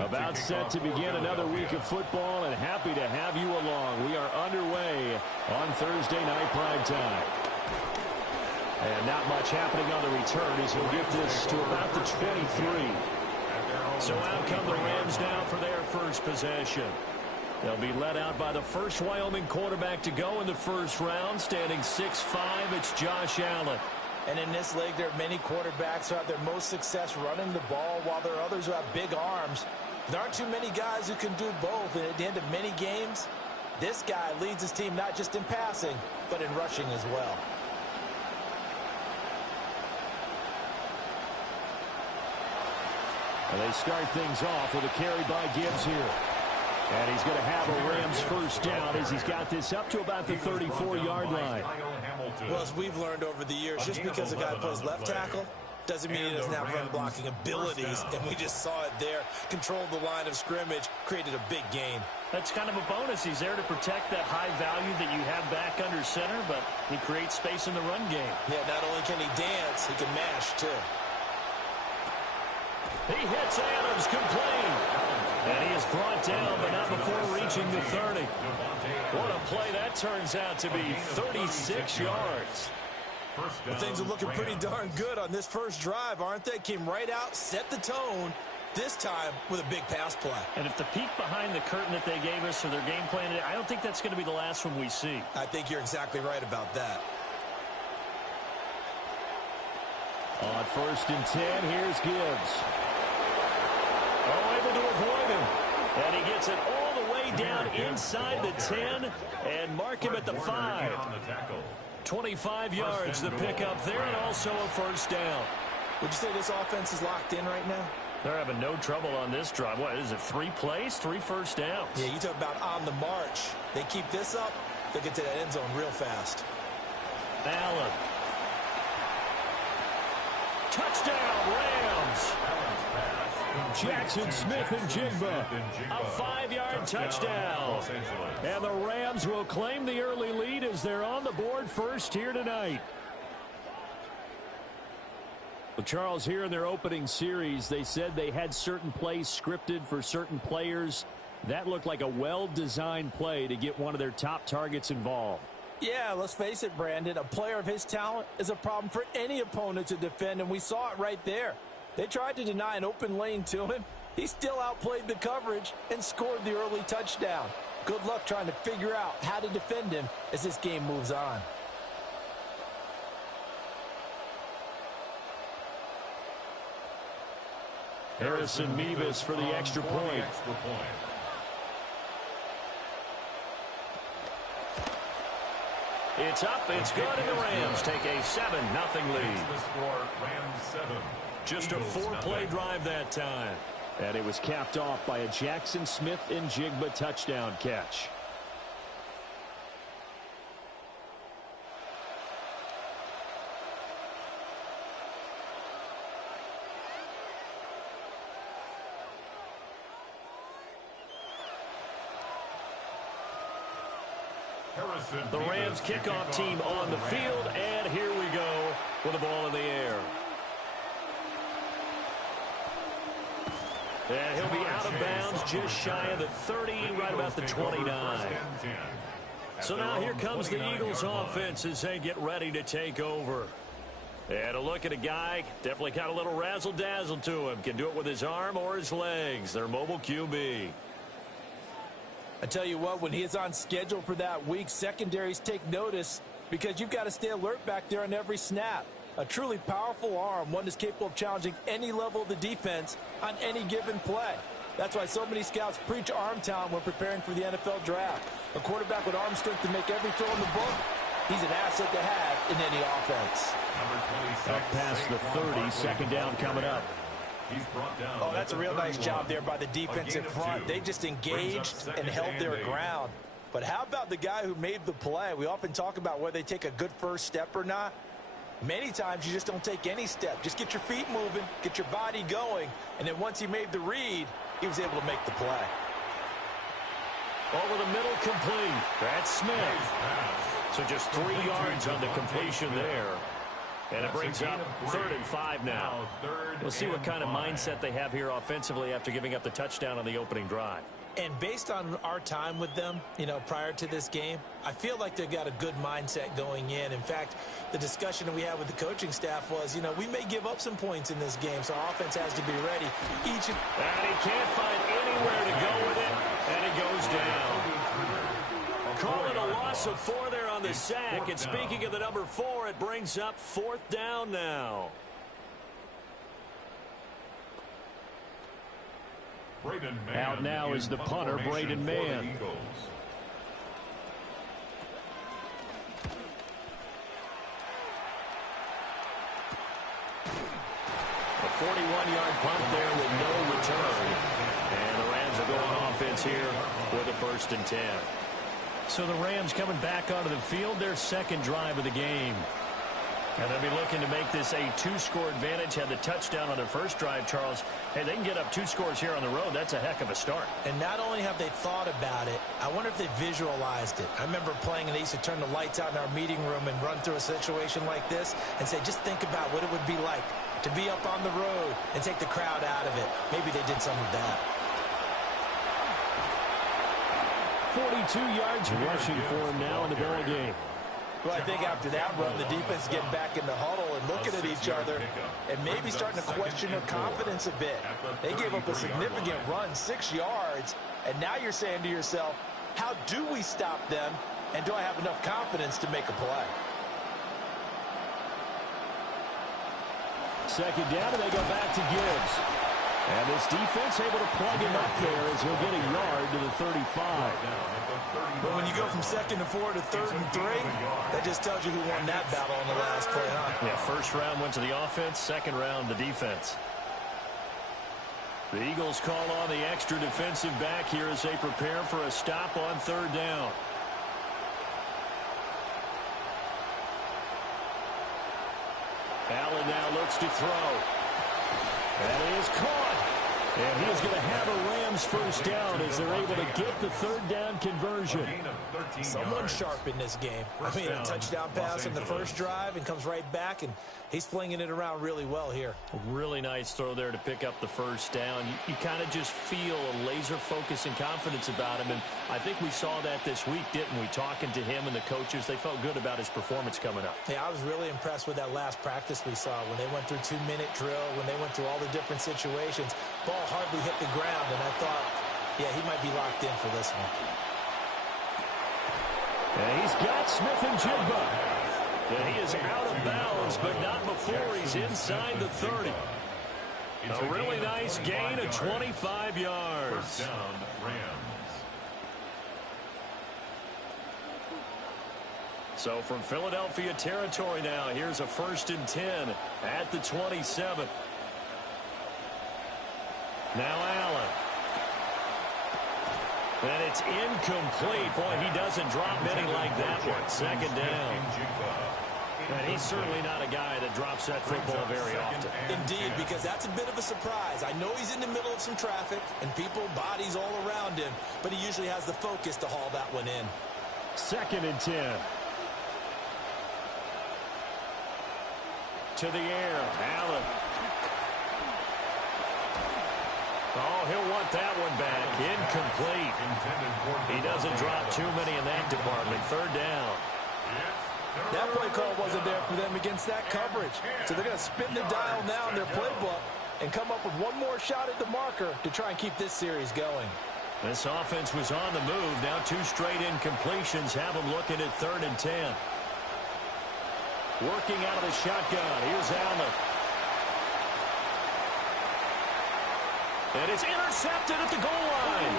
About set to begin another week of football, and happy to have you along. We are underway on Thursday night prime time. And not much happening on the return as he'll get this to about the 23. So out come the Rams now for their first possession. They'll be led out by the first Wyoming quarterback to go in the first round, standing 6'5". It's Josh Allen. And in this league, there are many quarterbacks who have their most success running the ball, while there are others who have big arms. There aren't too many guys who can do both, and at the end of many games, this guy leads his team not just in passing, but in rushing as well. And they start things off with a carry by Gibbs here. And he's going to have a Rams first down as he's got this up to about the 34-yard line. Well, as we've learned over the years, just because a guy plays left tackle doesn't mean he doesn't have run blocking abilities. And we just saw it there. Controlled the line of scrimmage, created a big gain. That's kind of a bonus. He's there to protect that high value that you have back under center, but he creates space in the run game. Yeah, not only can he dance, he can mash, too. He hits Adams complete. And he is brought down, but not before reaching the 30. What a play that turns out to be, 36 yards. Well, things are looking pretty darn good on this first drive, aren't they? Came right out, set the tone, this time with a big pass play. And if the peek behind the curtain that they gave us or their game plan, I don't think that's going to be the last one we see. I think you're exactly right about that. On 1st and 10, here's Gibbs. Oh, able to avoid him. And he gets it all the way down inside the 10 and mark him at the 5. 25 yards the pickup there, and also a first down. Would you say this offense is locked in right now? They're having no trouble on this drive. What is it, 3 plays, 3 first downs? Yeah, you talk about on the march. They keep this up, they get to that end zone real fast. Allen. Touchdown, Rams. Jackson Smith and Jigba. A 5-yard touchdown. And the Rams will claim the early lead as they're on the board first here tonight. Well, Charles, here in their opening series, they said they had certain plays scripted for certain players. That looked like a well-designed play to get one of their top targets involved. Yeah, let's face it, Brandon. A player of his talent is a problem for any opponent to defend, and we saw it right there. They tried to deny an open lane to him. He still outplayed the coverage and scored the early touchdown. Good luck trying to figure out how to defend him as this game moves on. Harrison Mevis for the extra point. It's up, it's good, and the Rams take a 7-0 lead. Just a 4-play drive that time. And it was capped off by a Jackson Smith-Njigba touchdown catch. The Rams kickoff team on the field, and here we go with the ball in the air. And he'll be out of bounds just shy of the 30, right about the 29. So now here comes the Eagles offense as they get ready to take over. And a look at a guy, definitely got a little razzle-dazzle to him. Can do it with his arm or his legs. Their mobile QB. I tell you what, when he is on schedule for that week, secondaries take notice because you've got to stay alert back there on every snap. A truly powerful arm, one that's capable of challenging any level of the defense on any given play. That's why so many scouts preach arm talent when preparing for the NFL draft. A quarterback with arm strength to make every throw in the book, he's an asset to have in any offense. Up past the 30, second down coming up. Oh, that's a real nice job there by the defensive front. They just engaged and held their ground. But how about the guy who made the play? We often talk about whether they take a good first step or not. Many times you just don't take any step. Just get your feet moving, get your body going, and then once he made the read, he was able to make the play. Over the middle, complete. That's Smith. So just 3 yards on the completion there. And it brings up 3rd and 5 now. We'll see what kind of mindset they have here offensively after giving up the touchdown on the opening drive. And based on our time with them, prior to this game, I feel like they've got a good mindset going in. In fact, the discussion that we had with the coaching staff was, we may give up some points in this game, so our offense has to be ready. And he can't find anywhere to go with it, and it goes down. Calling a loss of 4 there on the sack. And speaking of the number 4, it brings up 4th down now. Out now is the punter, Braden Mann. A 41-yard punt there with no return. And the Rams are going offense here with a 1st and 10. So the Rams coming back onto the field, their second drive of the game. And they'll be looking to make this a 2-score advantage. Had the touchdown on their first drive, Charles. Hey, they can get up 2 scores here on the road. That's a heck of a start. And not only have they thought about it, I wonder if they visualized it. I remember playing and they used to turn the lights out in our meeting room and run through a situation like this and say, just think about what it would be like to be up on the road and take the crowd out of it. Maybe they did some of that. 42 yards rushing for him now in the ball game. Well, I think after that run, the defense getting back in the huddle and looking at each other and maybe starting to question their confidence a bit. They gave up a significant run, 6 yards, and now you're saying to yourself, how do we stop them, and do I have enough confidence to make a play? Second down, and they go back to Gibbs. And this defense able to plug him up there as he'll get a yard to the 35. But when you go from 2nd and 4 to 3rd and 3, that just tells you who won that battle on the last play, huh? Yeah, first round went to the offense, second round the defense. The Eagles call on the extra defensive back here as they prepare for a stop on 3rd down. Allen now looks to throw. And it is caught. And he is going to have a Rams first down as they're able to get the third down conversion. Someone sharp in this game. I mean, a touchdown pass in the first drive and comes right back, and he's flinging it around really well here. Really nice throw there to pick up the first down. You kind of just feel a laser focus and confidence about him, and I think we saw that this week, didn't we? Talking to him and the coaches, they felt good about his performance coming up. Yeah, I was really impressed with that last practice we saw when they went through 2-minute drill, when they went through all the different situations. Ball hardly hit the ground, and I thought, yeah, he might be locked in for this one. And he's got Smith and Jigba. And he is out of bounds, but not before he's inside the 30. A really nice gain of 25 yards. First down, Rams. So from Philadelphia territory now, here's a 1st and 10 at the 27. Now Allen. And it's incomplete. Boy, he doesn't drop many like that one. 2nd down. And he's certainly not a guy that drops that football very often. Indeed, because that's a bit of a surprise. I know he's in the middle of some traffic and people, bodies all around him, but he usually has the focus to haul that one in. 2nd and 10. To the air, Allen. Oh, he'll want that one back. Incomplete. He doesn't drop too many in that department. 3rd down. That play call wasn't there for them against that coverage. So they're going to spin the dial now in their playbook and come up with one more shot at the marker to try and keep this series going. This offense was on the move. Now 2 straight incompletions have them looking at 3rd and 10. Working out of the shotgun. Here's Allen. And it's intercepted at the goal line.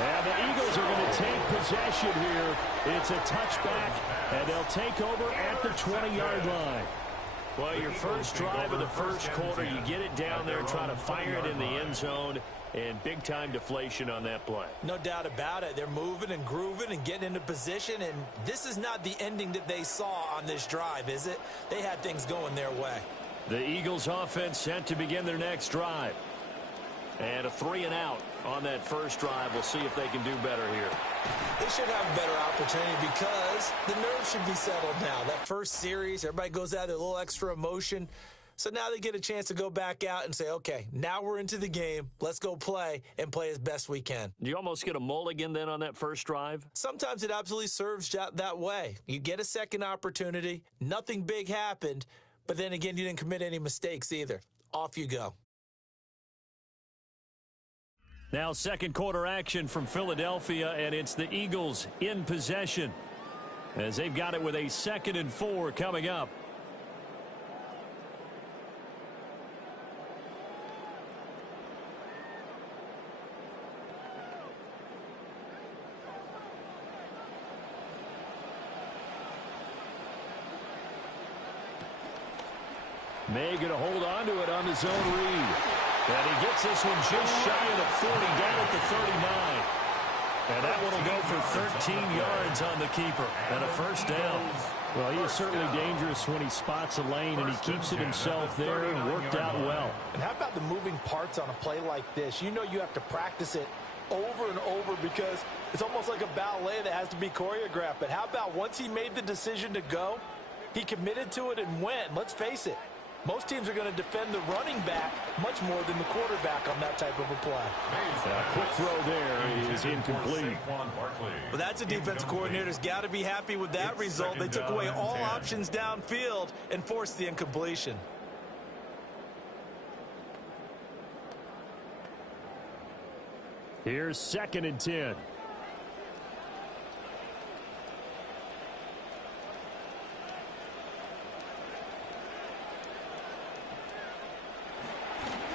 And the Eagles are going to take possession here. It's a touchback, and they'll take over at the 20-yard line. Well, your first drive of the first quarter, you get it down there, try to fire it in the end zone, and big-time deflation on that play. No doubt about it. They're moving and grooving and getting into position, and this is not the ending that they saw on this drive, is it? They had things going their way. The Eagles offense set to begin their next drive. And a 3-and-out on that first drive. We'll see if they can do better here. They should have a better opportunity because the nerves should be settled now. That first series, everybody goes out with a little extra emotion. So now they get a chance to go back out and say, okay, now we're into the game. Let's go play and play as best we can. Do you almost get a mulligan then on that first drive? Sometimes it absolutely serves that way. You get a second opportunity. Nothing big happened. But then again, you didn't commit any mistakes either. Off you go. Now second quarter action from Philadelphia, and it's the Eagles in possession as they've got it with a 2nd and 4 coming up. May going to hold on to it on the zone read. And he gets this one just shy of the 40, down at the 39. And that one will go for 13 yards on the keeper and a first down. Well, he is certainly dangerous when he spots a lane, and he keeps it himself there and worked out well. And how about the moving parts on a play like this? You know you have to practice it over and over because it's almost like a ballet that has to be choreographed. But how about once he made the decision to go, he committed to it and went. Let's face it. Most teams are going to defend the running back much more than the quarterback on that type of a play. A quick throw there is incomplete. Well, that's a defensive coordinator's got to be happy with that result. They took away all options downfield and forced the incompletion. Here's 2nd and 10.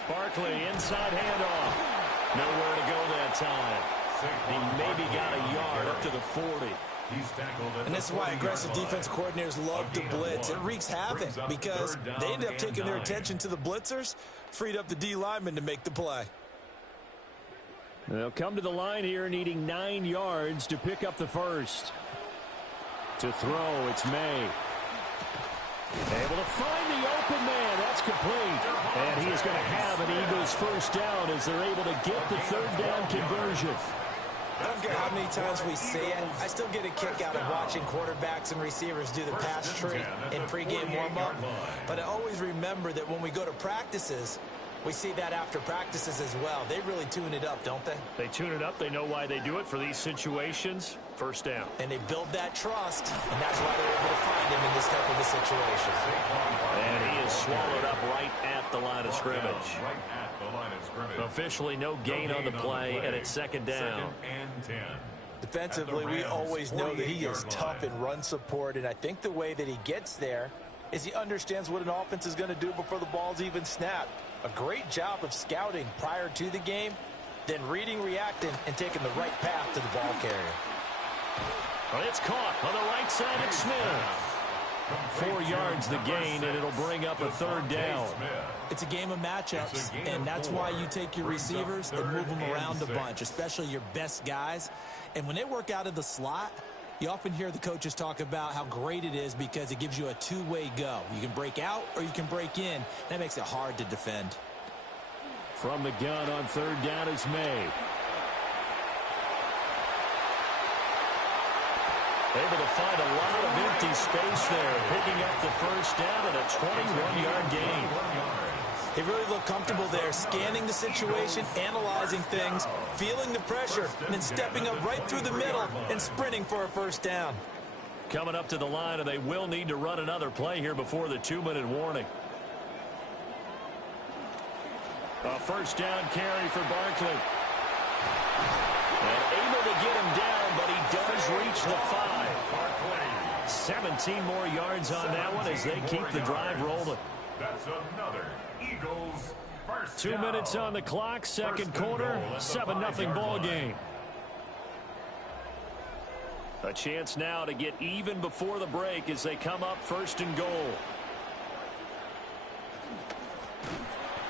Barkley, inside handoff. Nowhere to go that time. He maybe got a yard up to the 40. And this is why aggressive defense coordinators love to blitz. It wreaks havoc because they end up taking their attention to the blitzers, freed up the D lineman to make the play. They'll come to the line here needing 9 yards to pick up the first. To throw, it's May. Able to find the open man. That's complete. And he is going to have an Eagles first down as they're able to get the third down conversion. I don't care how many times we say it, I still get a kick out of watching quarterbacks and receivers do the pass tree in pregame warm-up. But I always remember that when we go to practices, we see that after practices as well. They really tune it up, don't they? They tune it up. They know why they do it for these situations. First down. And they build that trust, and that's why they're able to find him in this type of a situation. And he is swallowed up right at the line of scrimmage. Officially no gain on the play, and it's second down. Defensively, we always know that he is tough in run support, and I think the way that he gets there is he understands what an offense is going to do before the ball's even snapped. A great job of scouting prior to the game, then reading, reacting, and taking the right path to the ball carrier. Well, it's caught on the right side of Smith. 4 yards the gain, and it'll bring up a third down. It's a game of matchups, and that's why you take your receivers and move them around a bunch, especially your best guys. And when they work out of the slot, you often hear the coaches talk about how great it is because it gives you a two-way go. You can break out or you can break in. That makes it hard to defend. From the gun on third down is May. Able to find a lot of empty space there, picking up the first down and a 21-yard gain. They really look comfortable there, scanning the situation, analyzing things, feeling the pressure, and then stepping up right through the middle and sprinting for a first down. Coming up to the line, and they will need to run another play here before the 2-minute warning. A first down carry for Barkley. And able to get him down, but he does reach the 5. 17 more yards on that one as they keep the drive rolling. That's another Eagles first 2 minutes on the clock, second quarter, 7-0 ball game. A chance now to get even before the break as they come up first and goal.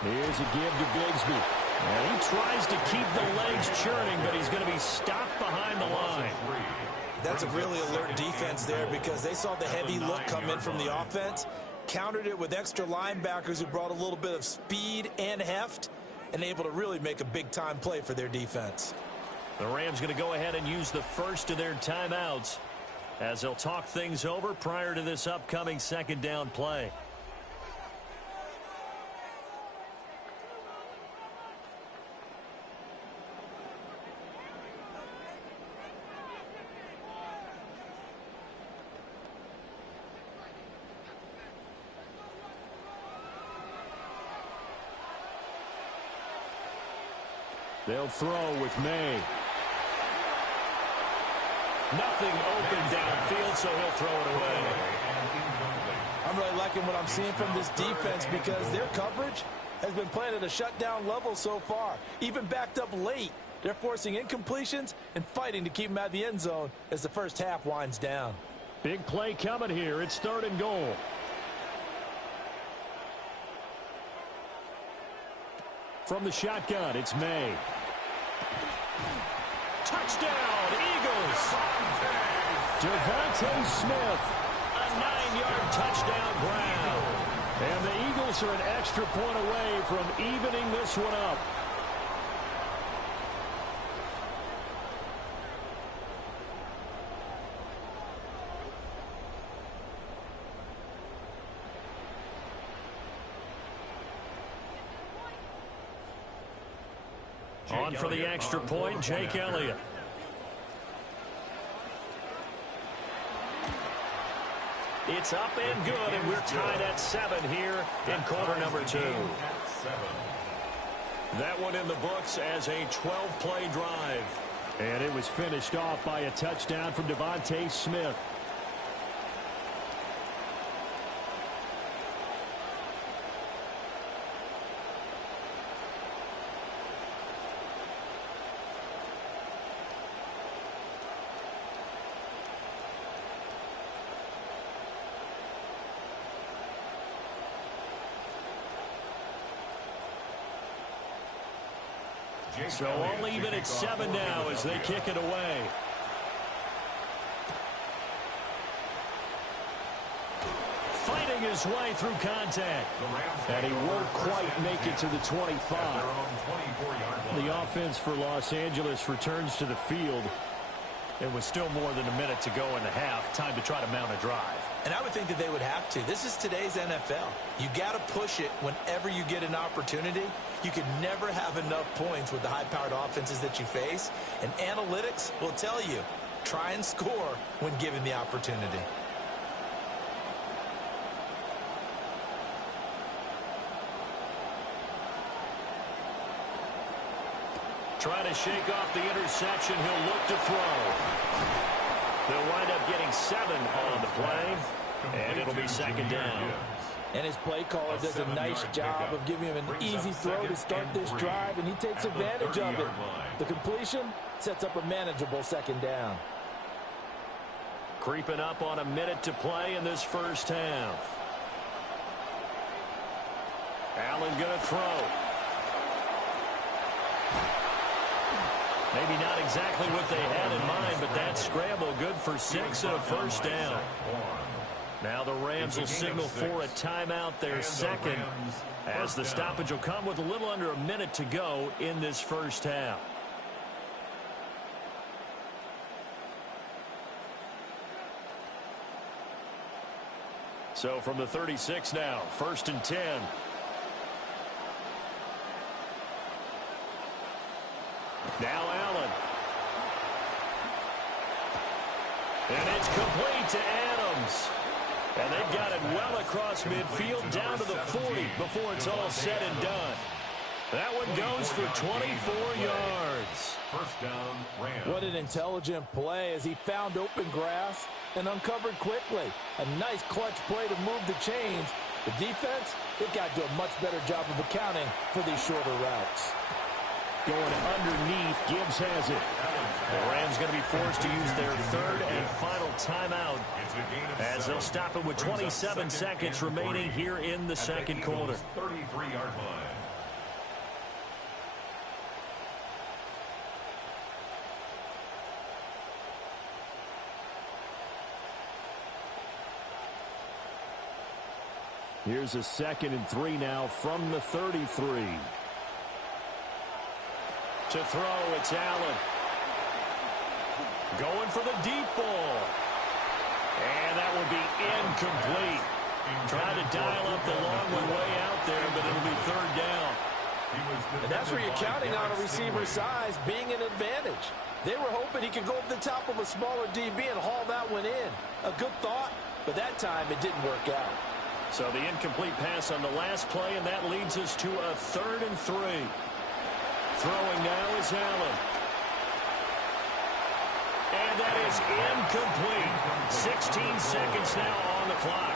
Here's a give to Bigsby. And he tries to keep the legs churning, but he's going to be stopped behind the line. That's a really alert defense there because they saw the heavy look come in from the offense, countered it with extra linebackers who brought a little bit of speed and heft, and able to really make a big-time play for their defense. The Rams going to go ahead and use the first of their timeouts as they'll talk things over prior to this upcoming second down play. They'll throw with May. Nothing open downfield, so he'll throw it away. I'm really liking what I'm seeing from this defense because their coverage has been playing at a shutdown level so far. Even backed up late, they're forcing incompletions and fighting to keep them out of the end zone as the first half winds down. Big play coming here. It's third and goal. From the shotgun, it's May. Touchdown, Eagles! Devontae Smith, a 9-yard touchdown grab. And the Eagles are an extra point away from evening this one up. On for the extra point, Jake Elliott. It's up and good, and we're tied at 7 here in quarter number 2. That one in the books as a 12-play drive. And it was finished off by a touchdown from Devontae Smith. So all even at 7 now as they kick it away. Fighting his way through contact. And he won't quite make it to the 25. The offense for Los Angeles returns to the field. It was still more than a minute to go in the half. Time to try to mount a drive. And I would think that they would have to. This is today's NFL. You got to push it whenever you get an opportunity. You can never have enough points with the high-powered offenses that you face. And analytics will tell you, try and score when given the opportunity. Trying to shake off the interception. He'll look to throw. They'll wind up getting 7 on the play, and it'll be second down. And his play caller does a nice job of giving him an easy throw to start this drive, and he takes advantage of it. The completion sets up a manageable second down. Creeping up on a minute to play in this first half. Allen going to throw. Maybe not exactly what they had in mind, but that scramble good for 6 and a first down. Now the Rams will signal for a timeout, their second, as the stoppage will come with a little under a minute to go in this first half. So from the 36 now, 1st and 10. Now Allen. And it's complete to Adams. And they've got it well across midfield down to the 40 before it's all said and done. That one goes for 24 yards. First down, Rams. What an intelligent play as he found open grass and uncovered quickly. A nice clutch play to move the chains. The defense, they've got to do a much better job of accounting for these shorter routes. Going underneath, Gibbs has it. The Rams going to be forced to use their 3rd and final timeout as they'll stop it with 27 seconds remaining here in the second quarter. 33-yard line. Here's a 2nd and 3 now from the 33. To throw, it's Allen. Going for the deep ball. And that will be incomplete. Trying to dial up the long one way out there, but it'll be 3rd down. And that's where you're counting on a receiver's size being an advantage. They were hoping he could go over the top of a smaller DB and haul that one in. A good thought, but that time it didn't work out. So the incomplete pass on the last play, and that leads us to a 3rd and 3. Throwing now is Allen. And that is incomplete. 16 seconds now on the clock.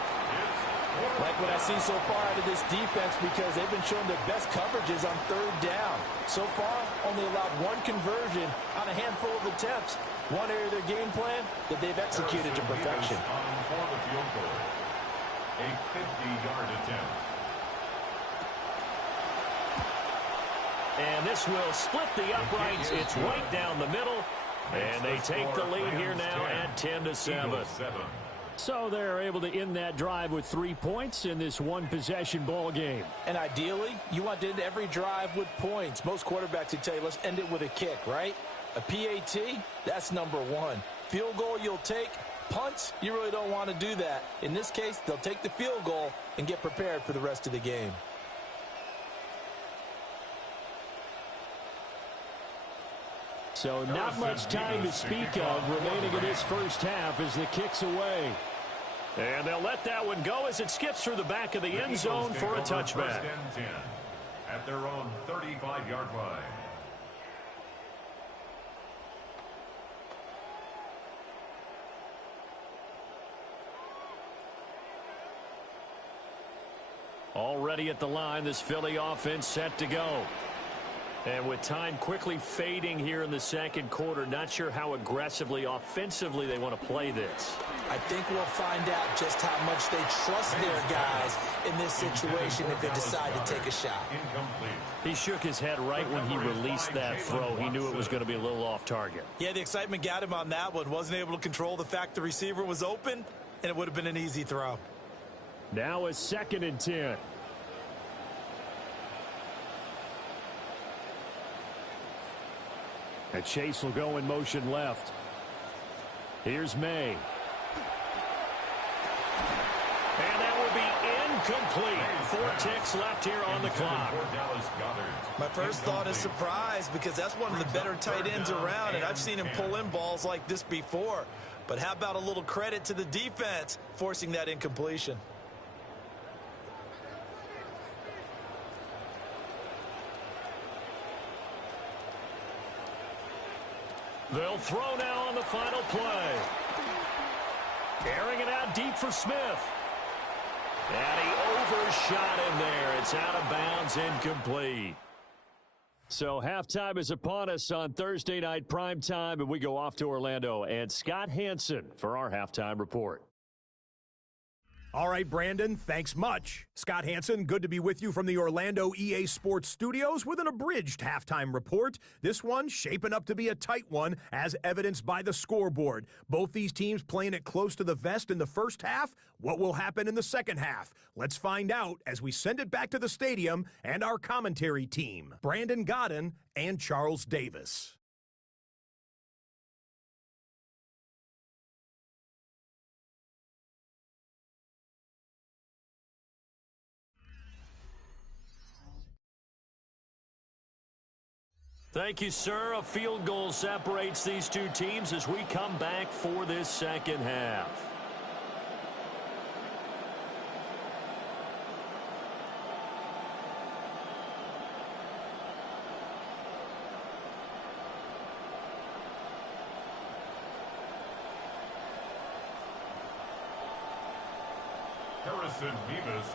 Like what I see so far out of this defense, because they've been showing their best coverages on 3rd down. So far, only allowed 1 conversion on a handful of attempts. One area of their game plan that they've executed to perfection. For the field goal. A 50-yard attempt. And this will split the uprights. It's right down the middle. And they take the lead here now at 10-7. So they're able to end that drive with 3 points in this one-possession ball game. And ideally, you want to end every drive with points. Most quarterbacks would tell you, let's end it with a kick, right? A PAT, that's number 1. Field goal you'll take. Punts, you really don't want to do that. In this case, they'll take the field goal and get prepared for the rest of the game. So not much time to speak of remaining in this first half as the kick's away. And they'll let that one go as it skips through the back of the end zone for a touchback. First and 10 at their own 35-yard line. Already at the line, this Philly offense set to go. And with time quickly fading here in the second quarter, not sure how aggressively, offensively they want to play this. I think we'll find out just how much they trust their guys in this situation if they decide to take a shot. He shook his head right when he released that throw. He knew it was going to be a little off target. Yeah, the excitement got him on that one. Wasn't able to control the fact the receiver was open, and it would have been an easy throw. Now a 2nd and 10. And Chase will go in motion left. Here's May. And that will be incomplete. 4 ticks left here on the clock. My first thought is surprise, because that's one of the better tight ends around, and I've seen him pull in balls like this before. But how about a little credit to the defense forcing that incompletion? They'll throw now on the final play. Airing it out deep for Smith. And he overshot him there. It's out of bounds, incomplete. So halftime is upon us on Thursday night primetime, and we go off to Orlando. And Scott Hanson for our halftime report. All right, Brandon, thanks much. Scott Hanson, good to be with you from the Orlando EA Sports Studios with an abridged halftime report. This one shaping up to be a tight one, as evidenced by the scoreboard. Both these teams playing it close to the vest in the first half. What will happen in the second half? Let's find out as we send it back to the stadium and our commentary team, Brandon Godden and Charles Davis. Thank you, sir. A field goal separates these two teams as we come back for this second half.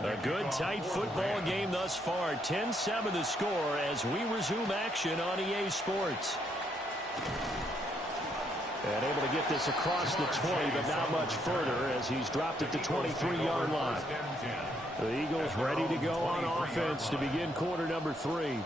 A good, tight football game thus far. 10-7 the score as we resume action on EA Sports. And able to get this across the 20, but not much further as he's dropped it to 23-yard line. The Eagles ready to go on offense to begin quarter number 3.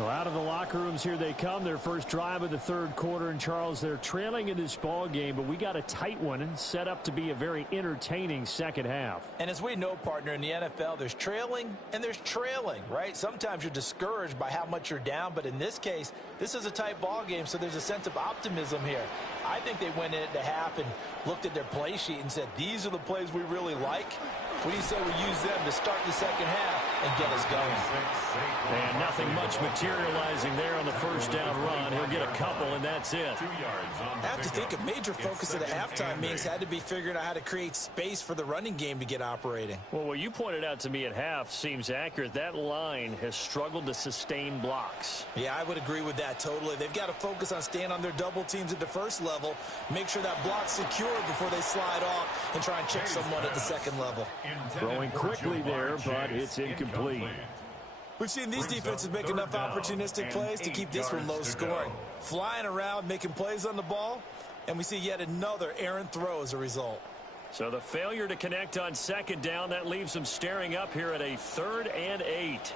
Well, out of the locker rooms, here they come. Their first drive of the third quarter. And, Charles, they're trailing in this ball game, but we got a tight one set up to be a very entertaining second half. And as we know, partner, in the NFL, there's trailing and there's trailing, right? Sometimes you're discouraged by how much you're down, but in this case, this is a tight ball game, so there's a sense of optimism here. I think they went into half and looked at their play sheet and said, these are the plays we really like. What do you say we use them to start the second half and get us going? And nothing much materializing there on the first down run. He'll get a couple, and that's it. I have to think a major focus of the halftime meetings had to be figuring out how to create space for the running game to get operating. Well, what you pointed out to me at half seems accurate. That line has struggled to sustain blocks. Yeah, I would agree with that totally. They've got to focus on staying on their double teams at the first level, make sure that block's secure before they slide off and try and check someone at the second level. Throwing quickly there, but it's incomplete. We've seen these defenses make enough opportunistic plays to keep this one low scoring. Flying around, making plays on the ball, and we see yet another errant throw as a result. So the failure to connect on second down, that leaves them staring up here at a 3rd and 8.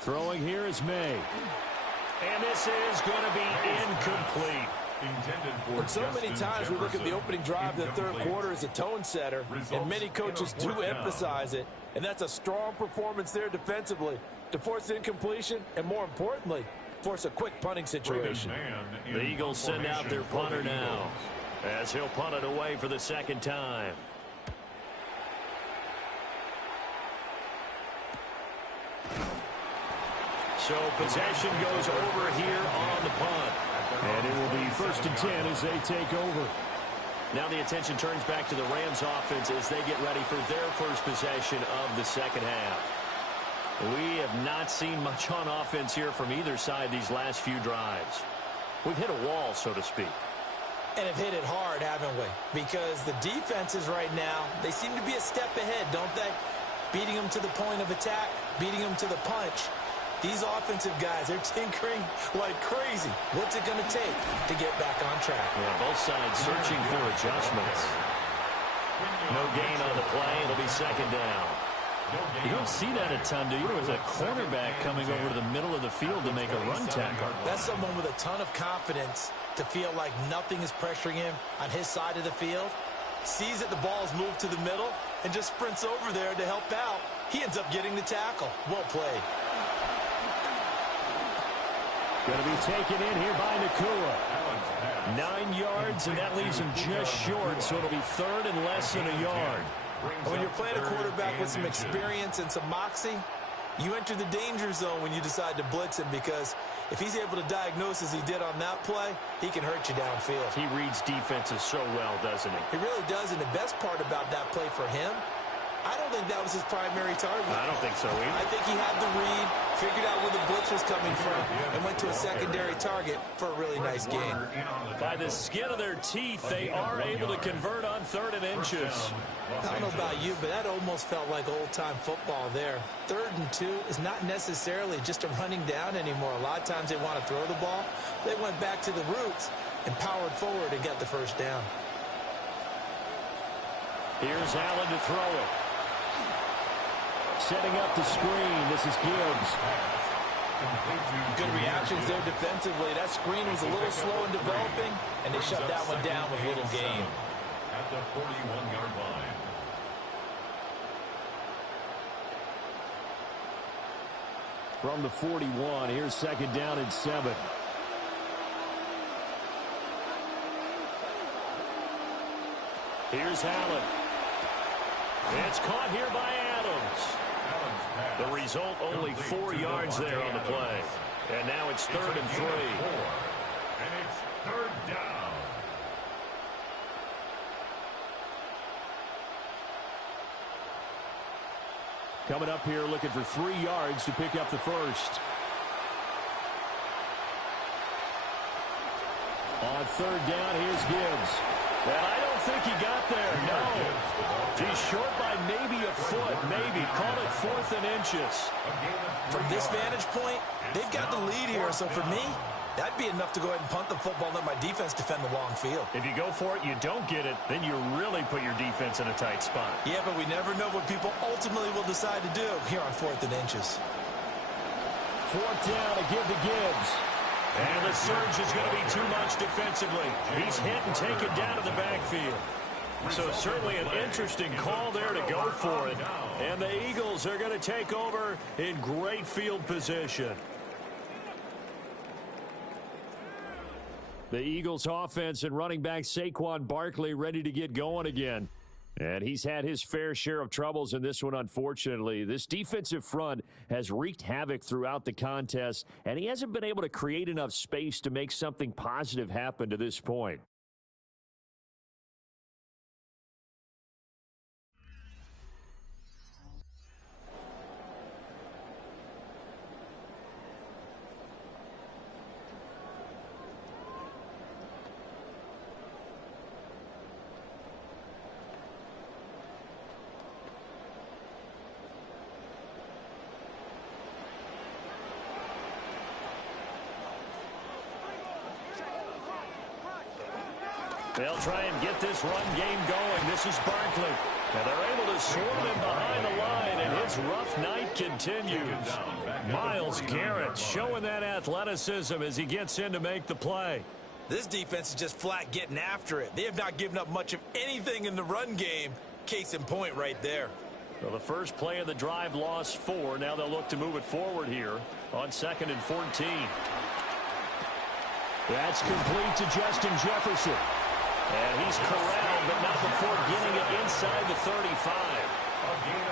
Throwing here is May. And this is going to be incomplete. And so many times we look at the opening drive of the third quarter as a tone setter, and many coaches do emphasize it, and that's a strong performance there defensively to force incompletion and, more importantly, force a quick punting situation. The Eagles send out their punter now as he'll punt it away for the second time. So possession goes over here on the punt. And it will be 1st and 10 as they take over. Now the attention turns back to the Rams offense as they get ready for their first possession of the second half. We have not seen much on offense here from either side these last few drives. We've hit a wall, so to speak. And have hit it hard, haven't we? Because the defenses right now, they seem to be a step ahead, don't they? Beating them to the point of attack, beating them to the punch. These offensive guys, they're tinkering like crazy. What's it going to take to get back on track? Yeah, both sides searching for adjustments. No gain on the play. It'll be second down. You don't see that a ton, do you? As a cornerback coming over to the middle of the field to make a run tackle. That's someone with a ton of confidence to feel like nothing is pressuring him on his side of the field. sees that the ball's moved to the middle, and just sprints over there to help out. He ends up getting the tackle. Well played. Going to be taken in here by Nacua. 9 yards, and that leaves him just short, so it'll be third and less than a yard. When you're playing a quarterback with some experience and some moxie, you enter the danger zone when you decide to blitz him, because if he's able to diagnose as he did on that play, he can hurt you downfield. He reads defenses so well, doesn't he? He really does, and the best part about that play for him, I don't think that was his primary target. I don't think so either. I think he had the read, figured out where the blitz was coming from, and went to a secondary target for a really nice game. By the skin of their teeth, they are able to convert on 3rd and inches. I don't know about you, but that almost felt like old-time football there. 3rd and 2 is not necessarily just a running down anymore. A lot of times they want to throw the ball. They went back to the roots and powered forward and got the first down. Here's Allen to throw it. Setting up the screen. This is Gibbs. Good reactions there defensively. That screen was a little slow in developing, and they shut that one down with little gain. At the 41-yard line. From the 41, here's 2nd down and 7. Here's Allen. It's caught here by Adams. The result, only 4 yards there on the play. And now it's 3rd and 3. And it's 3rd down. Coming up here looking for 3 yards to pick up the first. On 3rd down, here's Gibbs. And I don't think he got there, no. He's short by maybe a foot, maybe. Call it 4th and inches. From this vantage point, they've got the lead here, so for me, that'd be enough to go ahead and punt the football and let my defense defend the long field. If you go for it, you don't get it, then you really put your defense in a tight spot. Yeah, but we never know what people ultimately will decide to do here on 4th and inches. 4th down to give to Gibbs. And the surge is going to be too much defensively. He's hit and taken down in the backfield. So certainly an interesting call there to go for it. And the Eagles are going to take over in great field position. The Eagles offense and running back Saquon Barkley ready to get going again. And he's had his fair share of troubles in this one, unfortunately. This defensive front has wreaked havoc throughout the contest, and he hasn't been able to create enough space to make something positive happen to this point. They'll try and get this run game going. This is Barkley. And they're able to swarm him behind the line, and his rough night continues. Myles Garrett showing that athleticism as he gets in to make the play. This defense is just flat getting after it. They have not given up much of anything in the run game. Case in point right there. Well, the first play of the drive lost 4. Now they'll look to move it forward here on 2nd and 14. That's complete to Justin Jefferson. And he's corralled, but not before getting it inside the 35.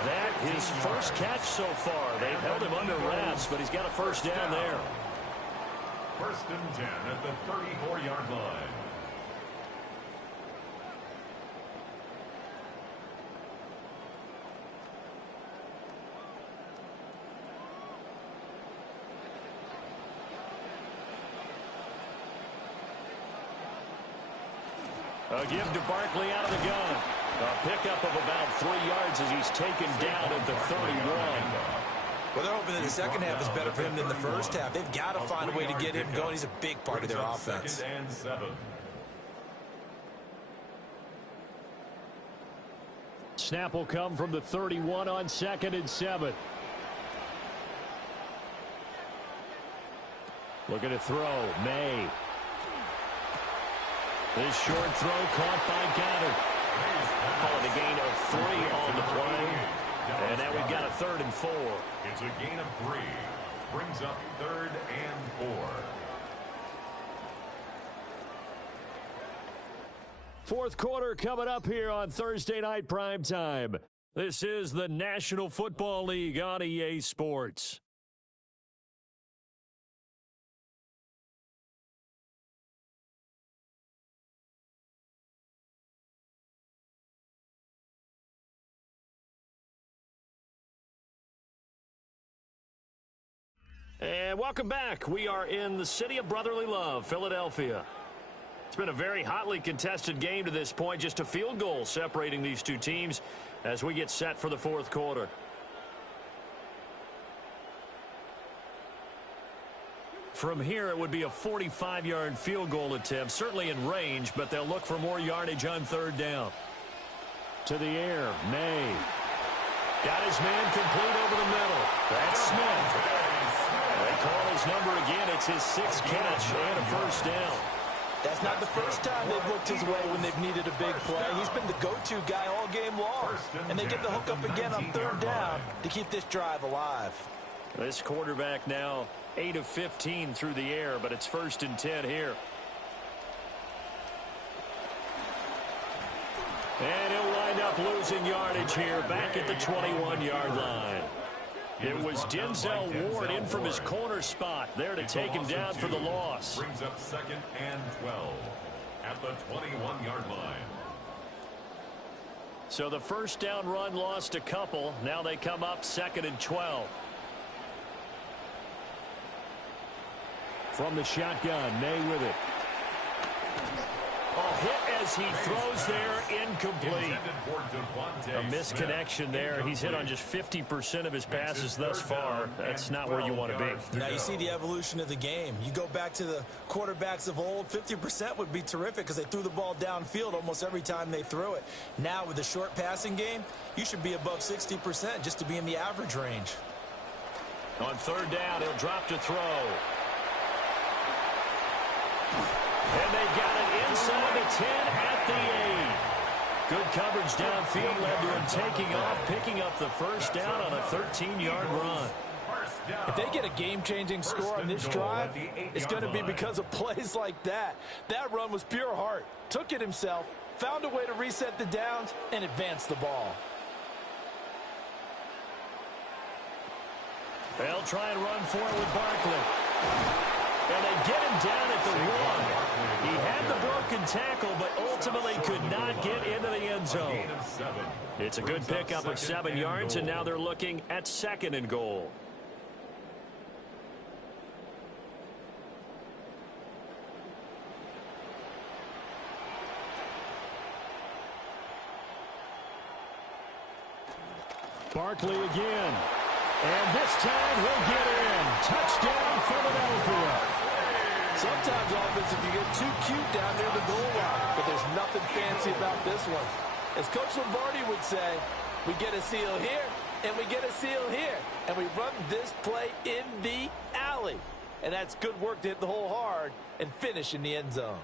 That his first catch so far. They've held him under wraps, but he's got a first down there. 1st and 10 at the 34-yard line. A give to Barkley out of the gun. A pickup of about 3 yards as he's taken down at the 31. Well, they're hoping that the second half is better for him than the first half. They've got to find a way to get him going. He's a big part of their offense. 2nd and 7. Snap will come from the 31 on 2nd and 7. Looking to throw. May. This short throw caught by Goddard. Call it a gain of 3 on the play. And now we've got a 3rd and 4. It's a gain of 3. Brings up 3rd and 4. Fourth quarter coming up here on Thursday Night Primetime. This is the National Football League on EA Sports. And welcome back. We are in the city of brotherly love, Philadelphia. It's been a very hotly contested game to this point. Just a field goal separating these two teams as we get set for the fourth quarter. From here, it would be a 45-yard field goal attempt, certainly in range, but they'll look for more yardage on 3rd down. To the air, May. Got his man complete over the middle. That's Smith. They call his number again. It's his 6th catch and a first down. That's not the first time they've looked his way when they've needed a big play. He's been the go-to guy all game long. And they get the hook up again on 3rd down to keep this drive alive. This quarterback now 8 of 15 through the air, but it's 1st and 10 here. And he'll wind up losing yardage here back at the 21-yard line. It was Denzel Ward in from his corner spot there to take him down for the loss. Brings up 2nd and 12 at the 21-yard line. So the first down run lost a couple. Now they come up 2nd and 12. From the shotgun, May with it. A hit as he throws there, incomplete. A misconnection there. He's hit on just 50% of his passes thus far. That's not where you want to be. Now you see the evolution of the game. You go back to the quarterbacks of old, 50% would be terrific because they threw the ball downfield almost every time they threw it. Now with the short passing game, you should be above 60% just to be in the average range. On 3rd down, he'll drop to throw. And they got it inside the 10 at the 8. Good coverage downfield led to him taking off, picking up the first down on a 13-yard run. If they get a game-changing score on this drive, it's going to be because of plays like that. That run was pure heart. Took it himself, found a way to reset the downs, and advance the ball. They'll try and run for it with Barkley. And they get him down at the 1. He had the broken tackle, but ultimately could not get into the end zone. It's a good pickup of 7 yards, and now they're looking at 2nd and goal. Barkley again. And this time he'll get in. Touchdown, Philadelphia. Sometimes offense, if you get too cute down near the goal line, but there's nothing fancy about this one. As Coach Lombardi would say, we get a seal here, and we get a seal here, and we run this play in the alley. And that's good work to hit the hole hard and finish in the end zone.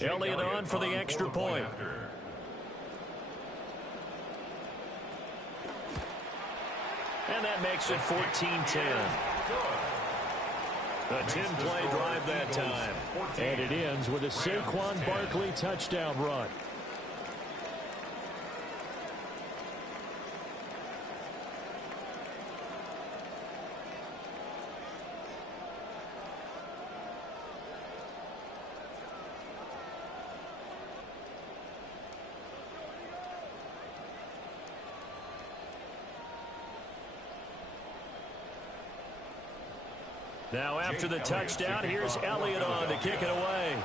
Elliott on for the extra point. And that makes it 14-10. A 10-play drive that time. And it ends with a Saquon Barkley touchdown run. Now after the touchdown, here's Elliott on to kick it away.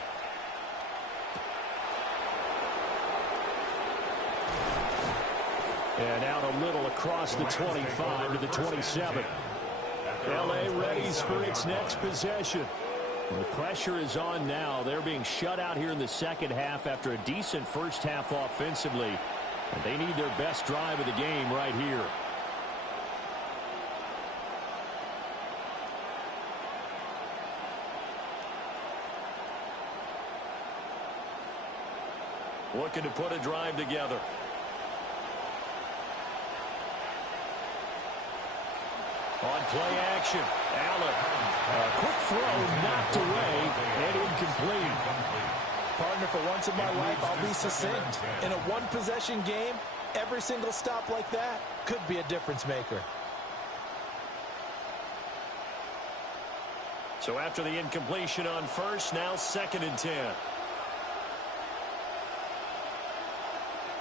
And out a little across the 25 to the 27. L.A. readies for its next possession. The pressure is on now. They're being shut out here in the second half after a decent first half offensively. And they need their best drive of the game right here. looking to put a drive together. On play action, Allen. A quick throw knocked away and incomplete. Partner, for once in my life, I'll be succinct. In a one-possession game, every single stop like that could be a difference maker. So after the incompletion on first, now 2nd and 10.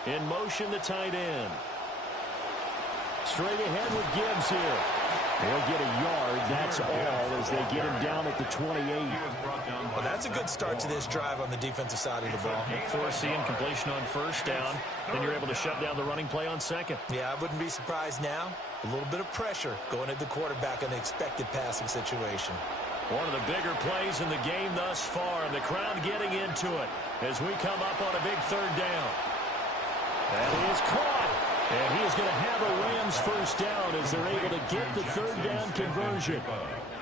In motion, the tight end. Straight ahead with Gibbs here. They'll get a yard, that's all, as they get him down at the 28. Well, that's a good start to this drive on the defensive side of the ball. Force the incompletion on first down, then you're able to shut down the running play on second. Yeah, I wouldn't be surprised now. A little bit of pressure going at the quarterback in the expected passing situation. One of the bigger plays in the game thus far, and the crowd getting into it as we come up on a big 3rd down. That is caught. And he is going to have a Rams first down as they're able to get the 3rd down conversion.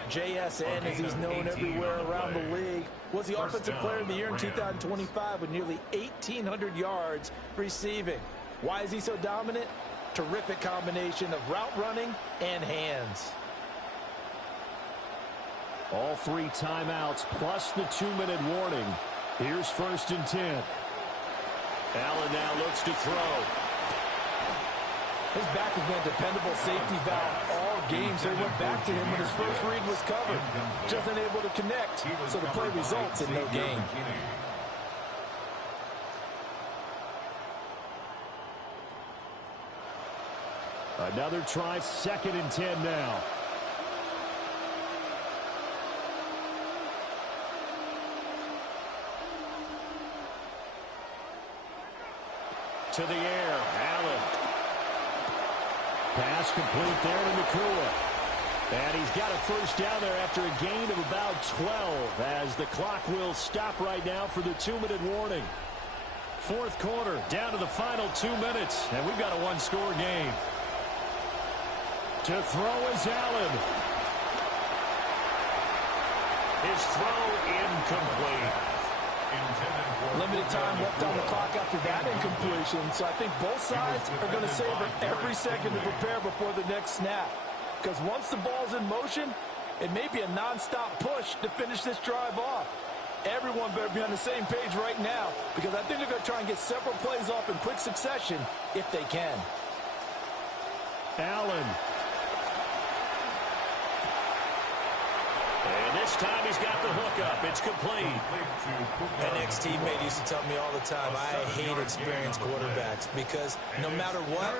JSN, as he's known everywhere around the league, was the Offensive Player of the Year in 2025 with nearly 1,800 yards receiving. Why is he so dominant? Terrific combination of route running and hands. All 3 timeouts plus the 2-minute warning. Here's 1st and 10. Allen now looks to throw. His back has been a dependable safety valve all game, so he went back to him when his first read was covered. Just unable to connect, so the play results in no gain. Another try, 2nd and 10 now. To the air, Allen. Pass complete there to Nakua. And he's got a first down there after a gain of about 12 as the clock will stop right now for the 2-minute warning. 4th quarter, down to the final 2 minutes, and we've got a 1-score game. To throw is Allen. His throw incomplete. Limited time left on the clock after that incompletion, so I think both sides are going to savor every second to prepare before the next snap. Because once the ball's in motion, it may be a non-stop push to finish this drive off. Everyone better be on the same page right now, because I think they're going to try and get several plays off in quick succession if they can. Allen. And this time he's got the hook up. It's complete. An ex-teammate used to tell me all the time, I hate experienced quarterbacks because no matter what,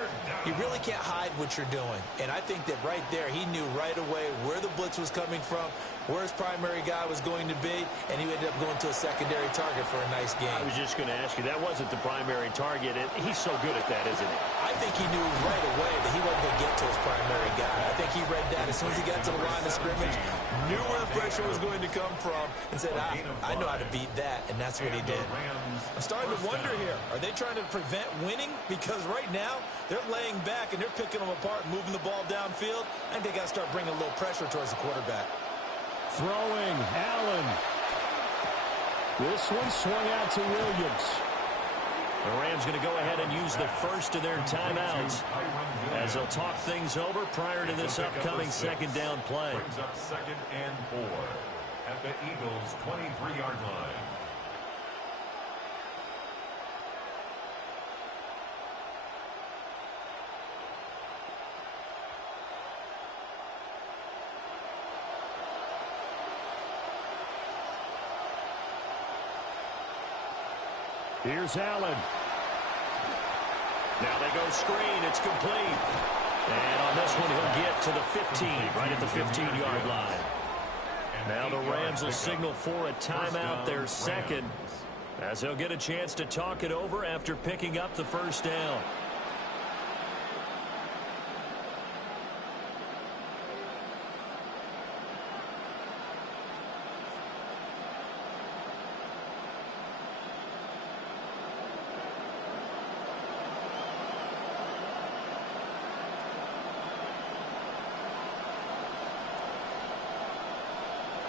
you really can't hide what you're doing. And I think that right there, he knew right away where the blitz was coming from, where his primary guy was going to be, and he ended up going to a secondary target for a nice game. I was just going to ask you, that wasn't the primary target. He's so good at that, isn't he? I think he knew right away that he wasn't going to get to his primary guy. I think he read that as soon as he got to the line of scrimmage, knew where the pressure was going to come from, and said, I know how to beat that, and that's what he did. I'm starting to wonder here, are they trying to prevent winning? Because right now, they're laying back, and they're picking them apart, moving the ball downfield. I think they got to start bringing a little pressure towards the quarterback. Throwing, Allen. This one swung out to Williams. The Rams going to go ahead and use the first of their timeouts as they'll talk things over prior to this upcoming 2nd down play. Brings up 2nd and 4 at the Eagles' 23-yard line. Here's Allen. Now they go screen. It's complete. And on this one, he'll get to the 15, right at the 15-yard line. Now the Rams will signal for a timeout, their second, as they'll get a chance to talk it over after picking up the first down.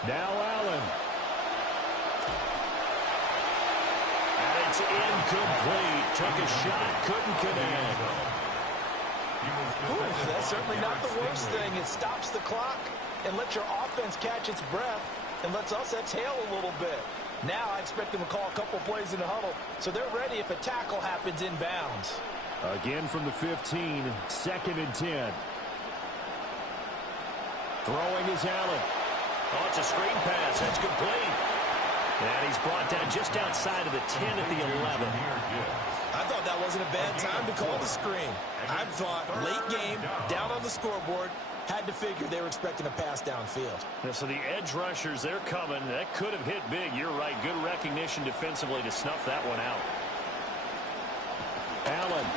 Now Allen. And it's incomplete. Took a shot, couldn't connect. Ooh, that's certainly not the worst thing. It stops the clock and lets your offense catch its breath and lets us exhale a little bit. Now I expect them to call a couple plays in the huddle, so they're ready if a tackle happens inbounds. Again from the 15, 2nd and 10. Throwing is Allen. Oh, it's a screen pass. That's complete. And he's brought down just outside of the 10 at the 11. I thought that wasn't a bad time to call the screen. I thought late game, down on the scoreboard, had to figure they were expecting a pass downfield. Yeah, so the edge rushers, they're coming. That could have hit big. You're right. Good recognition defensively to snuff that one out. Allen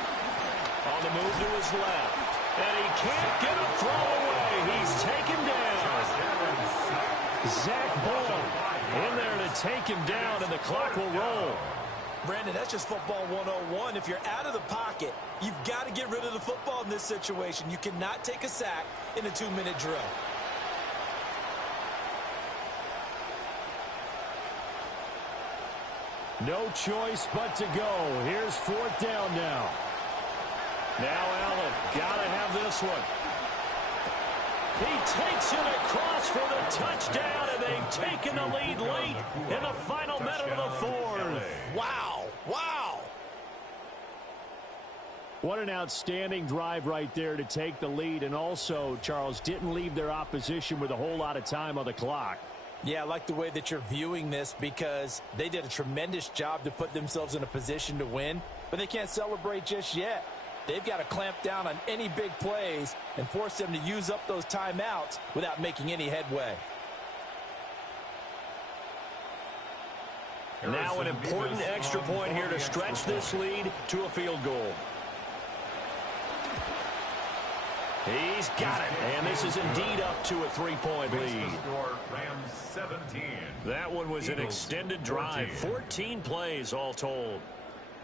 on the move to his left. And he can't get a throw away. He's taken down. Zach Ball in there to take him down, and the clock will roll. Brandon, that's just football 101. If you're out of the pocket, you've got to get rid of the football in this situation. You cannot take a sack in a 2-minute drill. No choice but to go. Here's 4th down now. Now Allen, got to have this one. He takes it across for the touchdown, and they've taken the lead late in the final minute of the 4th. Wow, wow. What an outstanding drive right there to take the lead, and also, Charles, didn't leave their opposition with a whole lot of time on the clock. Yeah, I like the way that you're viewing this because they did a tremendous job to put themselves in a position to win, but they can't celebrate just yet. They've got to clamp down on any big plays and force them to use up those timeouts without making any headway. Now an important extra point here to stretch this lead to a field goal. He's got it, and this is indeed up to a 3-point lead. That one was an extended drive, 14 plays all told.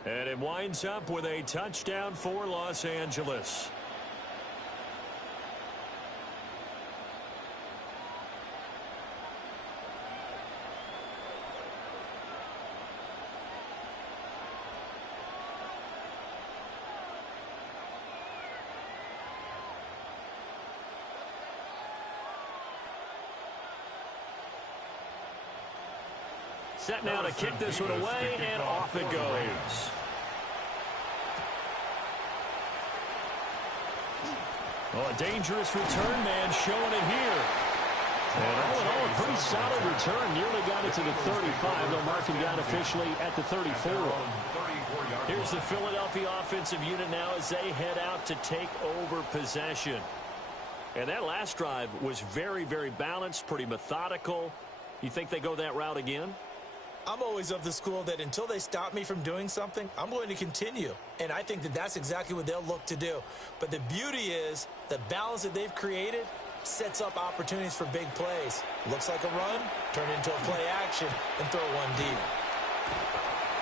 And it winds up with a touchdown for Los Angeles. Set now to kick this one away, and off it goes. Oh, a dangerous return man showing it here. And all in all, a pretty solid return. Nearly got it to the 35. They'll mark him down officially at the 34. Here's the Philadelphia offensive unit now as they head out to take over possession. And that last drive was very, very balanced, pretty methodical. You think they go that route again? I'm always of the school that until they stop me from doing something, I'm going to continue. And I think that that's exactly what they'll look to do. But the beauty is the balance that they've created sets up opportunities for big plays. Looks like a run, turn it into a play action, and throw one deep.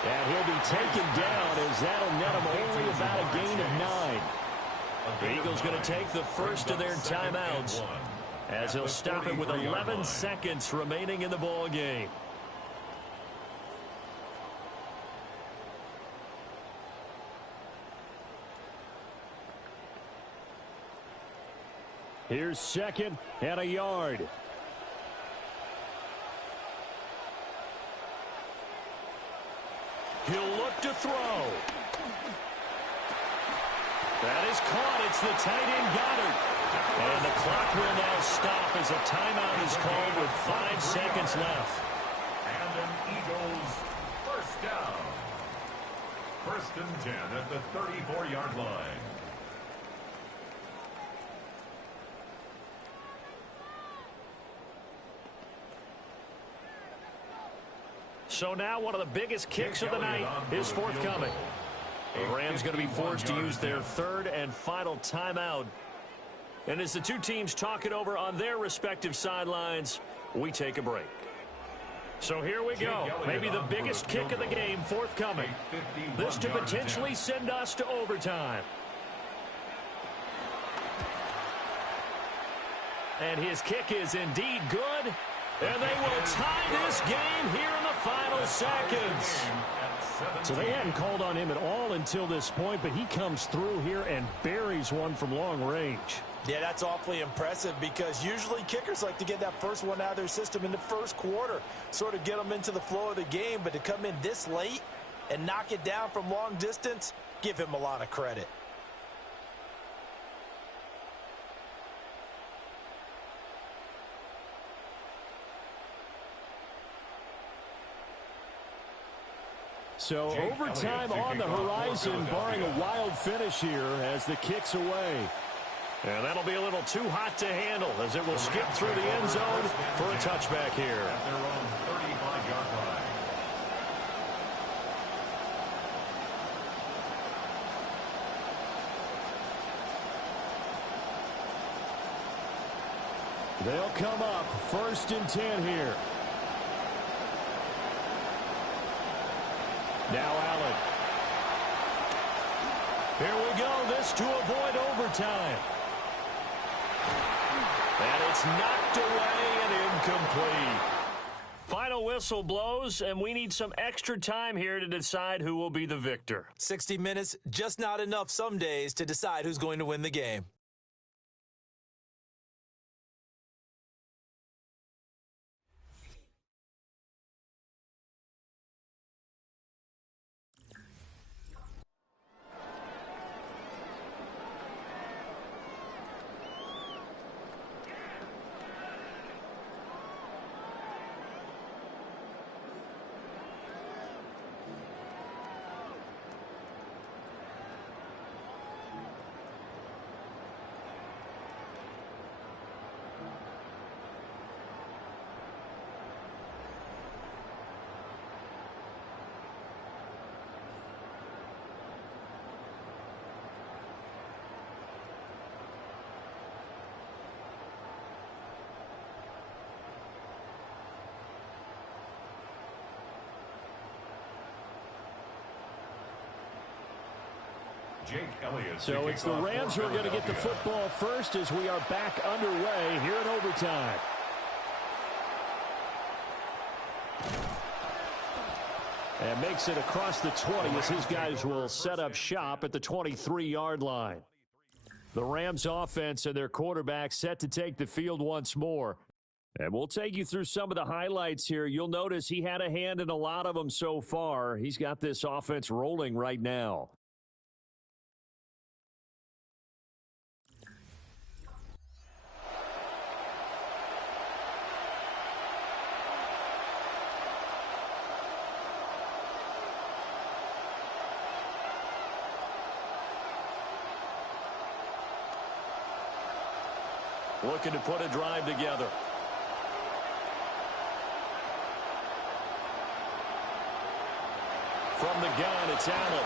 And he'll be taken down as that'll net him only about a gain of 9. The Eagles going to take the first of their timeouts as he'll stop it with 11 seconds remaining in the ball game. Here's 2nd and a yard. He'll look to throw. That is caught. It's the tight end Goddard. And the clock will now stop as a timeout is called with 5 seconds left. And an Eagles first down. 1st and 10 at the 34-yard line. So now one of the biggest kicks of the night is forthcoming. The Rams going to be forced to use their 3rd and final timeout. And as the two teams talk it over on their respective sidelines, we take a break. So here we go. Maybe the biggest kick of the game forthcoming. This to potentially send us to overtime. And his kick is indeed good. And they will tie this game here in the final seconds. So they hadn't called on him at all until this point, but he comes through here and buries one from long range. Yeah, that's awfully impressive because usually kickers like to get that first one out of their system in the first quarter, sort of get them into the flow of the game, but to come in this late and knock it down from long distance, give him a lot of credit. So overtime on the horizon, barring a wild finish here as the kick's away. And that'll be a little too hot to handle as it will skip through the end zone for a touchback here. At their own 35-yard line. They'll come up 1st and 10 here. Now Allen. Here we go. This to avoid overtime. And it's knocked away and incomplete. Final whistle blows, and we need some extra time here to decide who will be the victor. 60 minutes, just not enough some days to decide who's going to win the game. Jake Elliott. So it's the Rams who are going to get the football first as we are back underway here in overtime. And makes it across the 20 as his guys will set up shop at the 23-yard line. The Rams offense and their quarterback set to take the field once more. And we'll take you through some of the highlights here. You'll notice he had a hand in a lot of them so far. He's got this offense rolling right now. Looking to put a drive together. From the gun, it's Allen.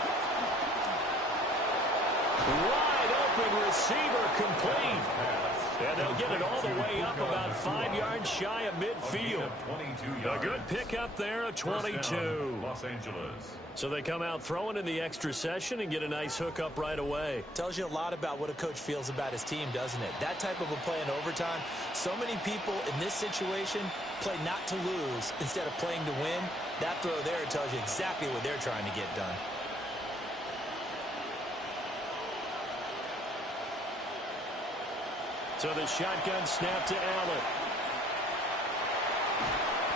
Wide open receiver complete. And they'll get it all the way up about 5 yards shy of midfield. A good pickup there at 22. Los Angeles. So they come out throwing in the extra session and get a nice hookup right away. Tells you a lot about what a coach feels about his team, doesn't it? That type of a play in overtime, so many people in this situation play not to lose instead of playing to win. That throw there tells you exactly what they're trying to get done. So the shotgun snap to Allen.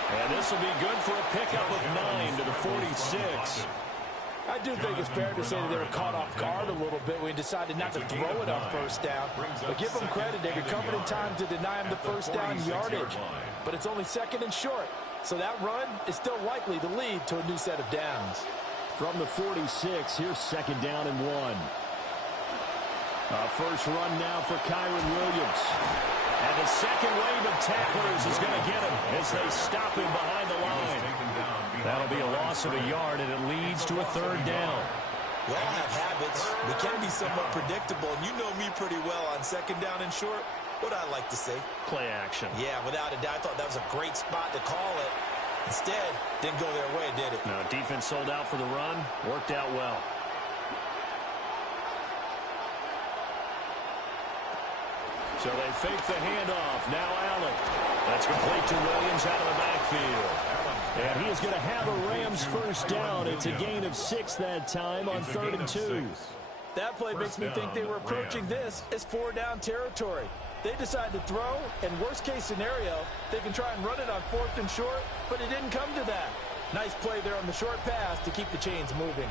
And this will be good for a pickup of 9 to the 46. I do think it's fair to say that they were caught off guard a little bit when he decided not to throw it on first down. But give them credit, they recovered in time to deny him the first down yardage. But it's only 2nd and short, so that run is still likely to lead to a new set of downs. From the 46, here's 2nd down and 1. First run now for Kyren Williams. And the second wave of tacklers is going to get him as they stop him behind the line. That'll be a loss of a yard, and it leads to a 3rd down. We all have habits. We can be somewhat predictable, and you know me pretty well on 2nd down and short. What I like to say? Play action. Yeah, without a doubt. I thought that was a great spot to call it. Instead, didn't go their way, did it? No, defense sold out for the run. Worked out well. So they fake the handoff. Now Allen. That's complete to Williams out of the backfield. And he is going to have a Rams first down. It's a gain of 6 that time on 3rd and 2. That play makes me think they were approaching this as 4-down territory. They decided to throw, and worst case scenario, they can try and run it on 4th and short, but it didn't come to that. Nice play there on the short pass to keep the chains moving.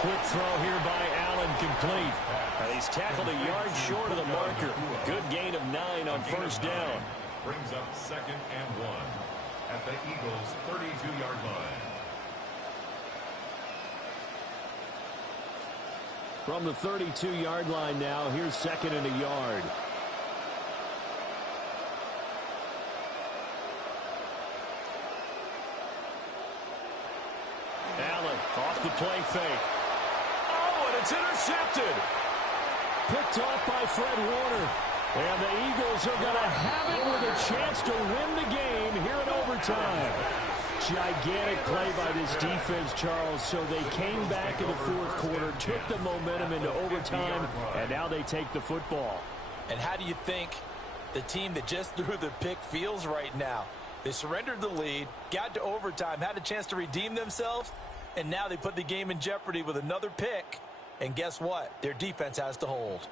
Quick throw here by Allen, complete. He's tackled a yard short of the marker. Good gain of 9 on first down. Brings up 2nd and 1 at the Eagles' 32-yard line. From the 32-yard line now, here's 2nd and a yard. Allen off the play fake. Oh, and it's intercepted. Picked off by Fred Warner. And the Eagles are going to have it with a chance to win the game here in overtime. Gigantic play by this defense, Charles. So they came back in the 4th quarter, took the momentum into overtime, and now they take the football. And how do you think the team that just threw the pick feels right now? They surrendered the lead, got to overtime, had a chance to redeem themselves, and now they put the game in jeopardy with another pick. And guess what? Their defense has to hold.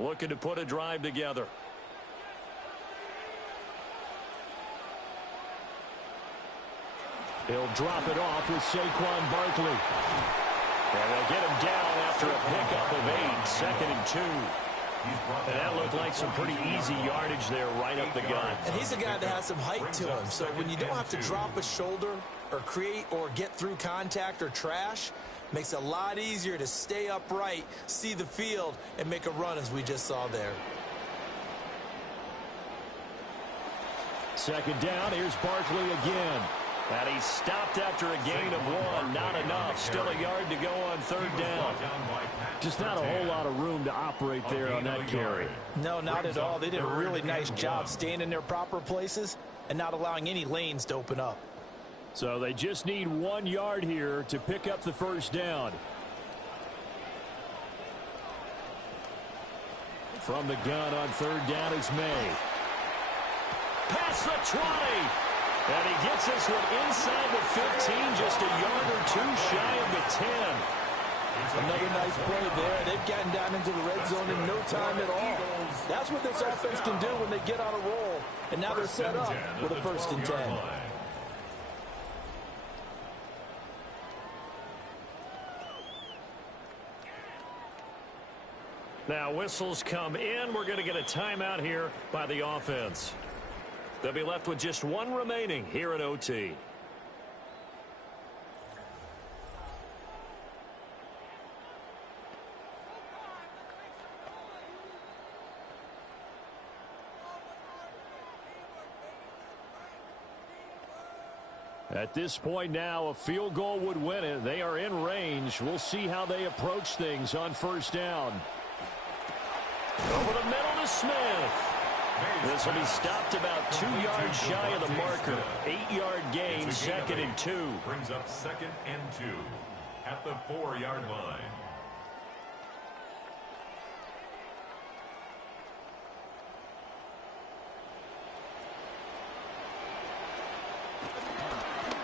Looking to put a drive together. He'll drop it off with Saquon Barkley. And they'll get him down after a pickup of 8, 2nd and 2. And that looked like some pretty easy yardage there right up the gut. And he's a guy that has some height to him. So when you don't have to drop a shoulder or create or get through contact or trash, makes it a lot easier to stay upright, see the field, and make a run as we just saw there. 2nd down, here's Barkley again. And he stopped after a gain of 1. Not enough. Still a yard to go on 3rd down. Just not a whole lot of room to operate there on that carry. No, not at all. They did a really nice job staying in their proper places and not allowing any lanes to open up. So they just need 1 yard here to pick up the first down. From the gun on 3rd down is May. Past the 20. And he gets this one inside the 15, just a yard or 2 shy of the 10. Another nice play there. They've gotten down into the red zone in no time at all. That's what this offense can do when they get on a roll. And now they're set up with a 1st and 10. Now whistles come in. We're going to get a timeout here by the offense. They'll be left with just 1 remaining here at OT. At this point now, a field goal would win it. They are in range. We'll see how they approach things on 1st down. Over the middle to Smith. This will be stopped about 2 yards shy of the marker. 8-yard gain, 2nd and 2. Brings up 2nd and 2 at the 4-yard line.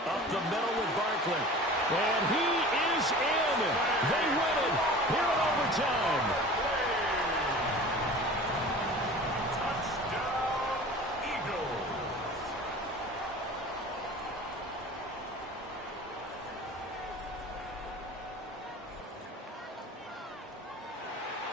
Up the middle with Barkley. And he is in. They win it here in overtime. Touchdown, Eagles.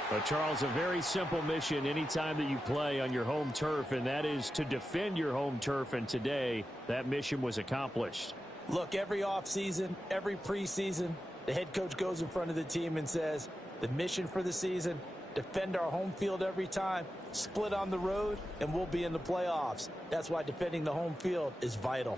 But Charles, a very simple mission anytime that you play on your home turf, and that is to defend your home turf. And today, that mission was accomplished. Look, every offseason, every preseason, the head coach goes in front of the team and says, the mission for the season, defend our home field every time, split on the road, and we'll be in the playoffs. That's why defending the home field is vital.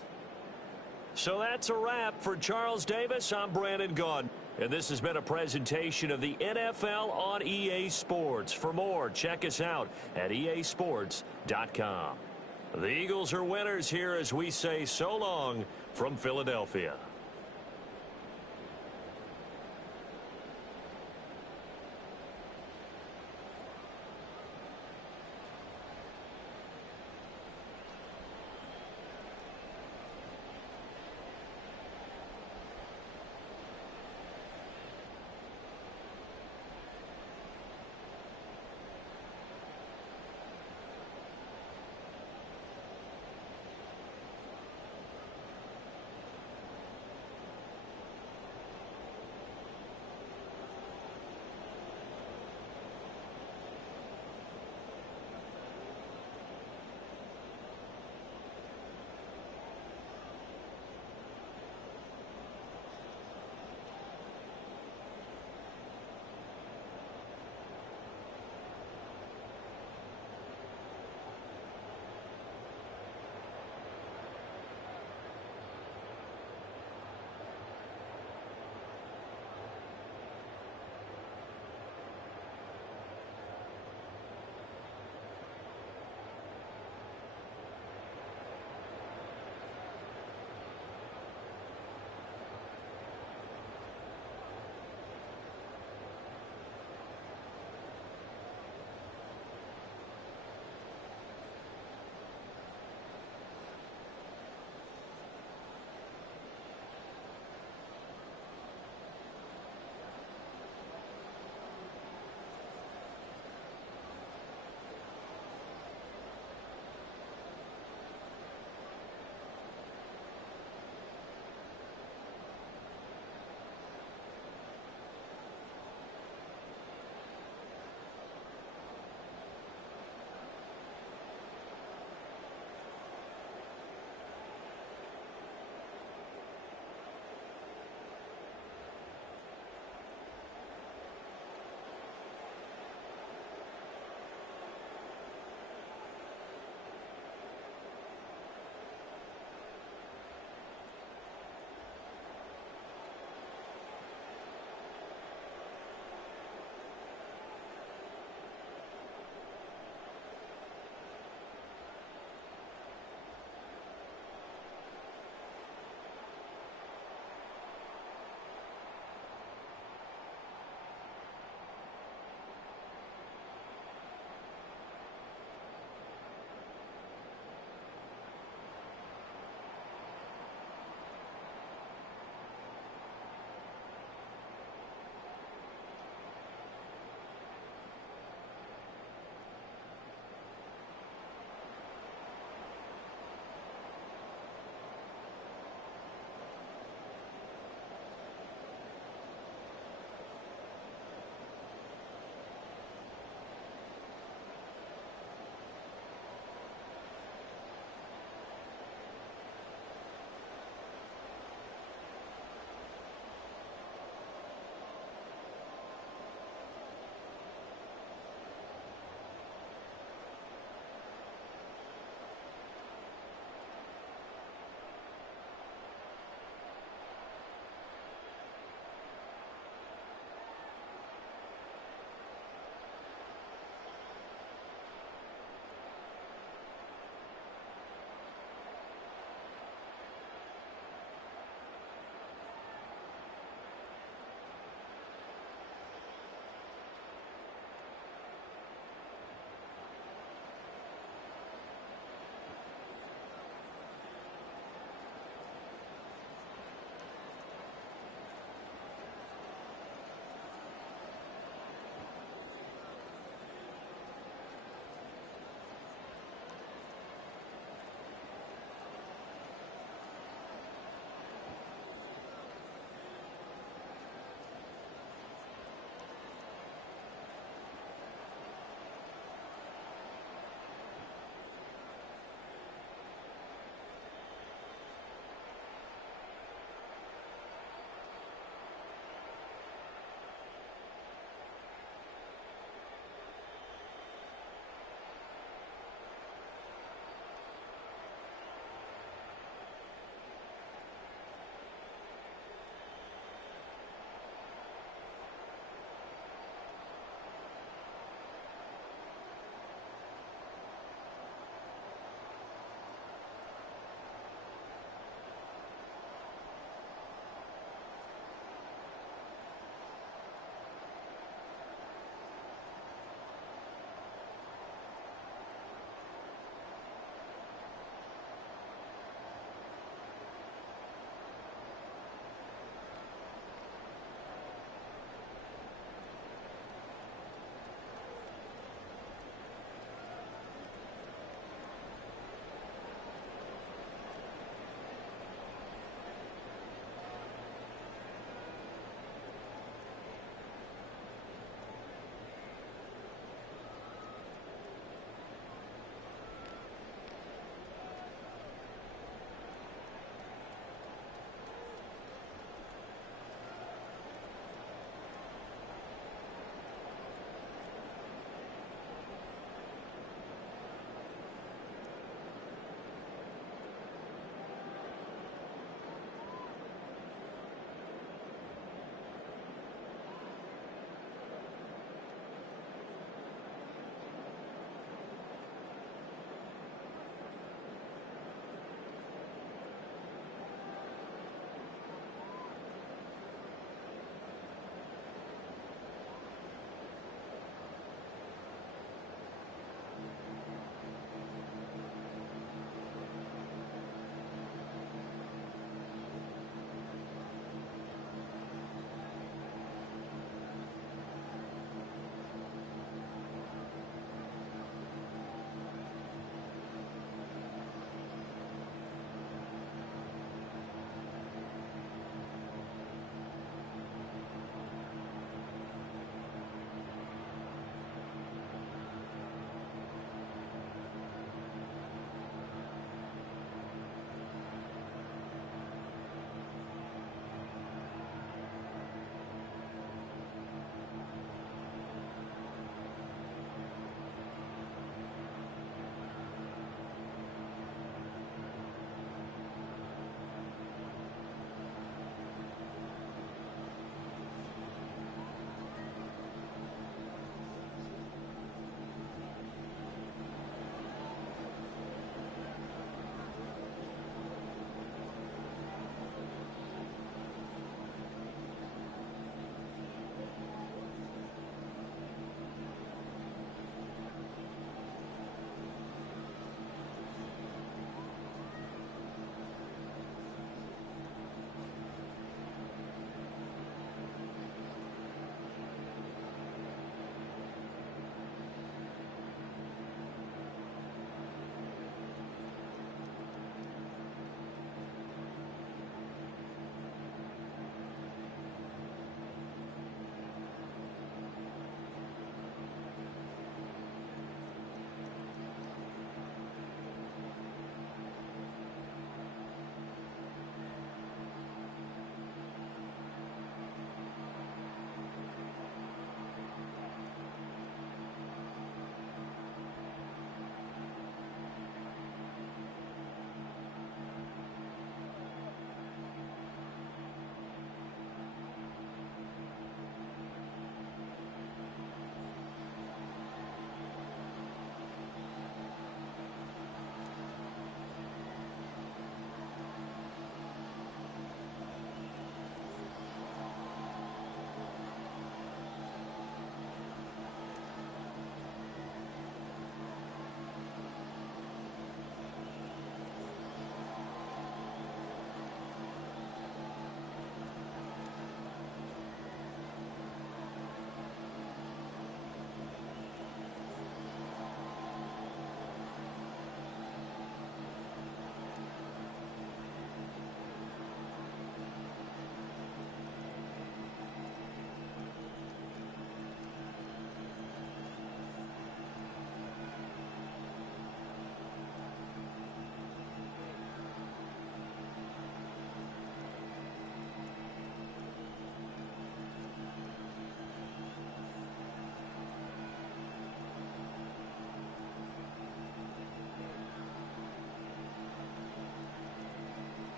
So that's a wrap for Charles Davis. I'm Brandon Gaudin. And this has been a presentation of the NFL on EA Sports. For more, check us out at easports.com. The Eagles are winners here as we say so long from Philadelphia.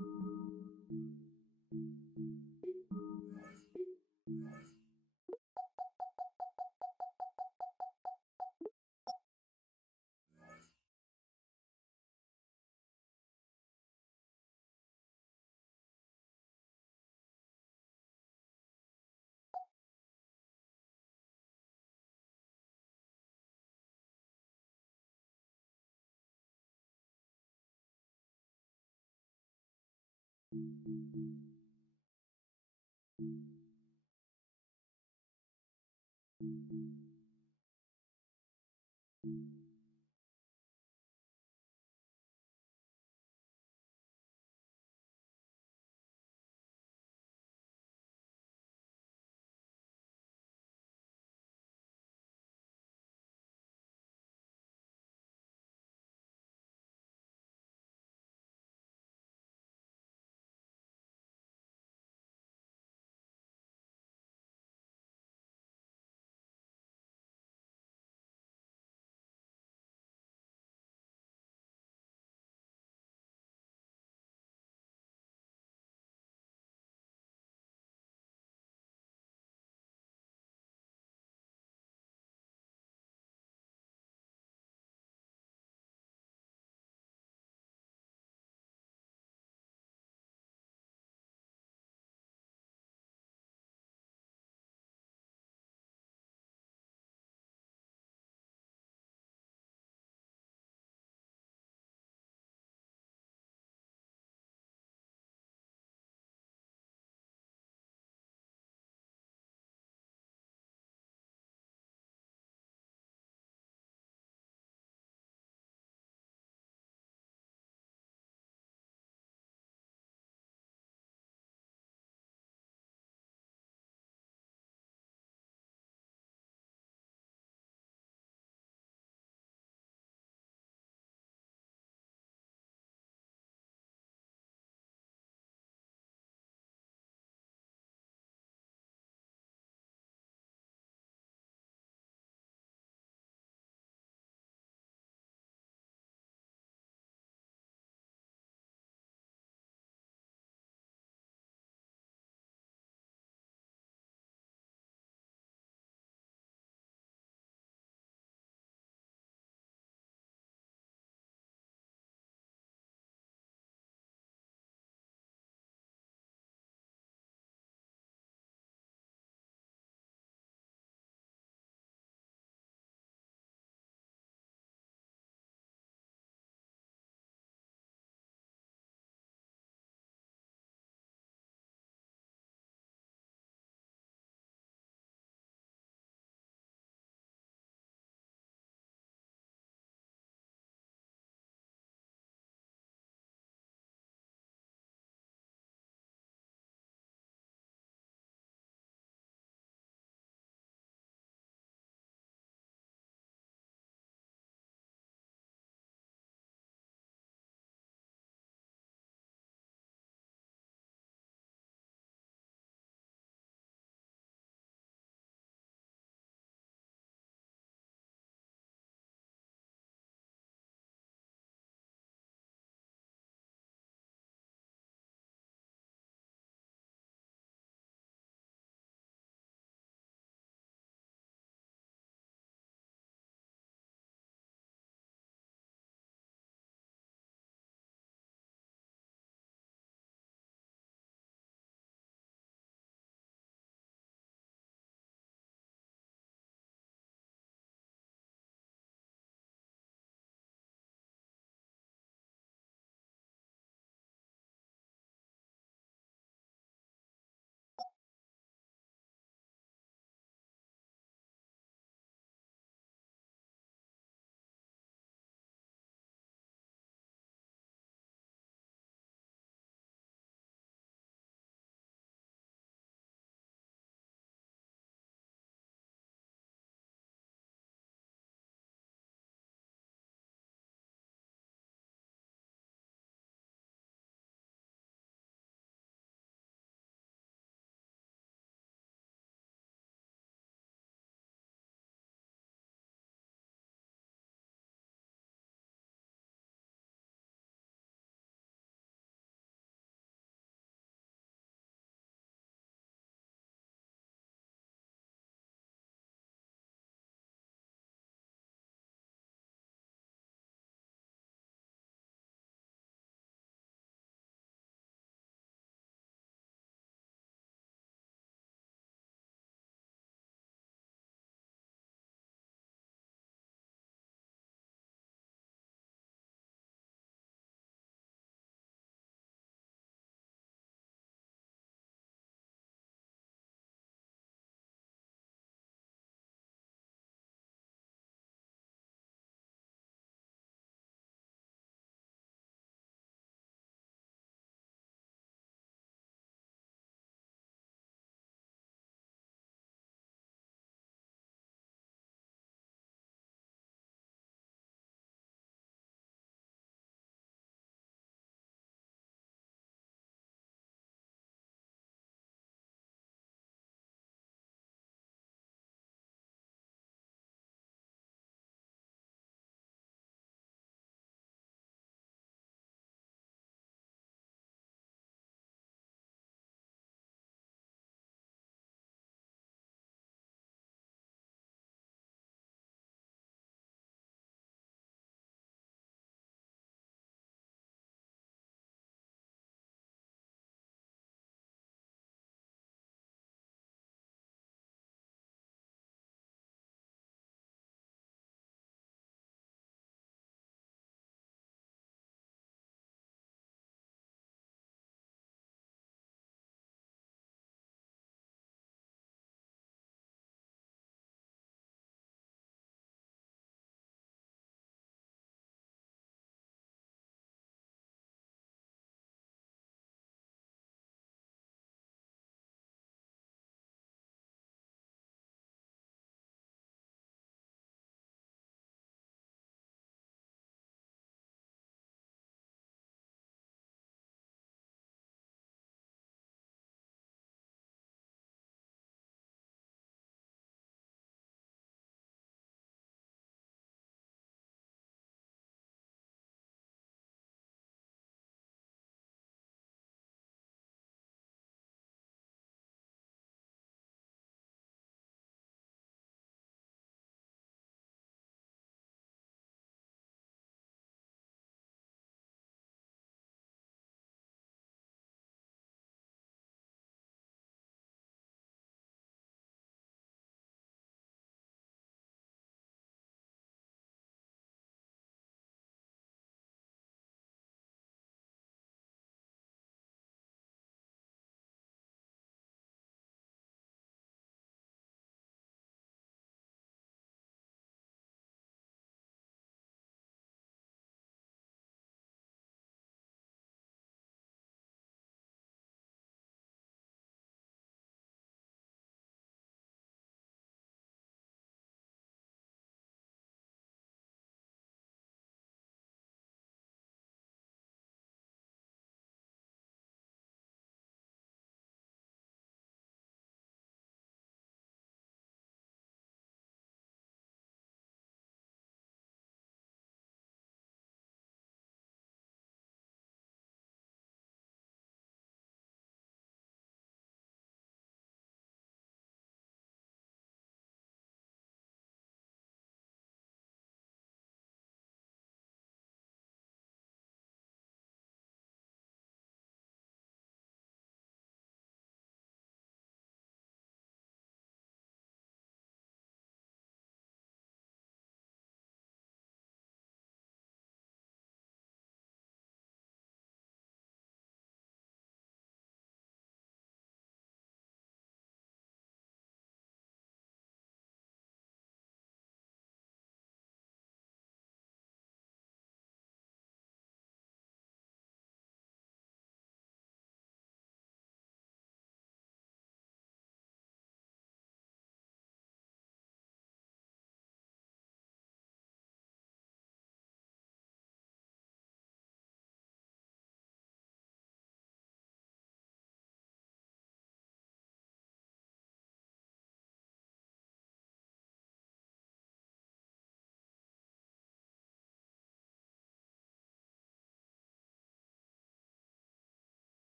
Thank you.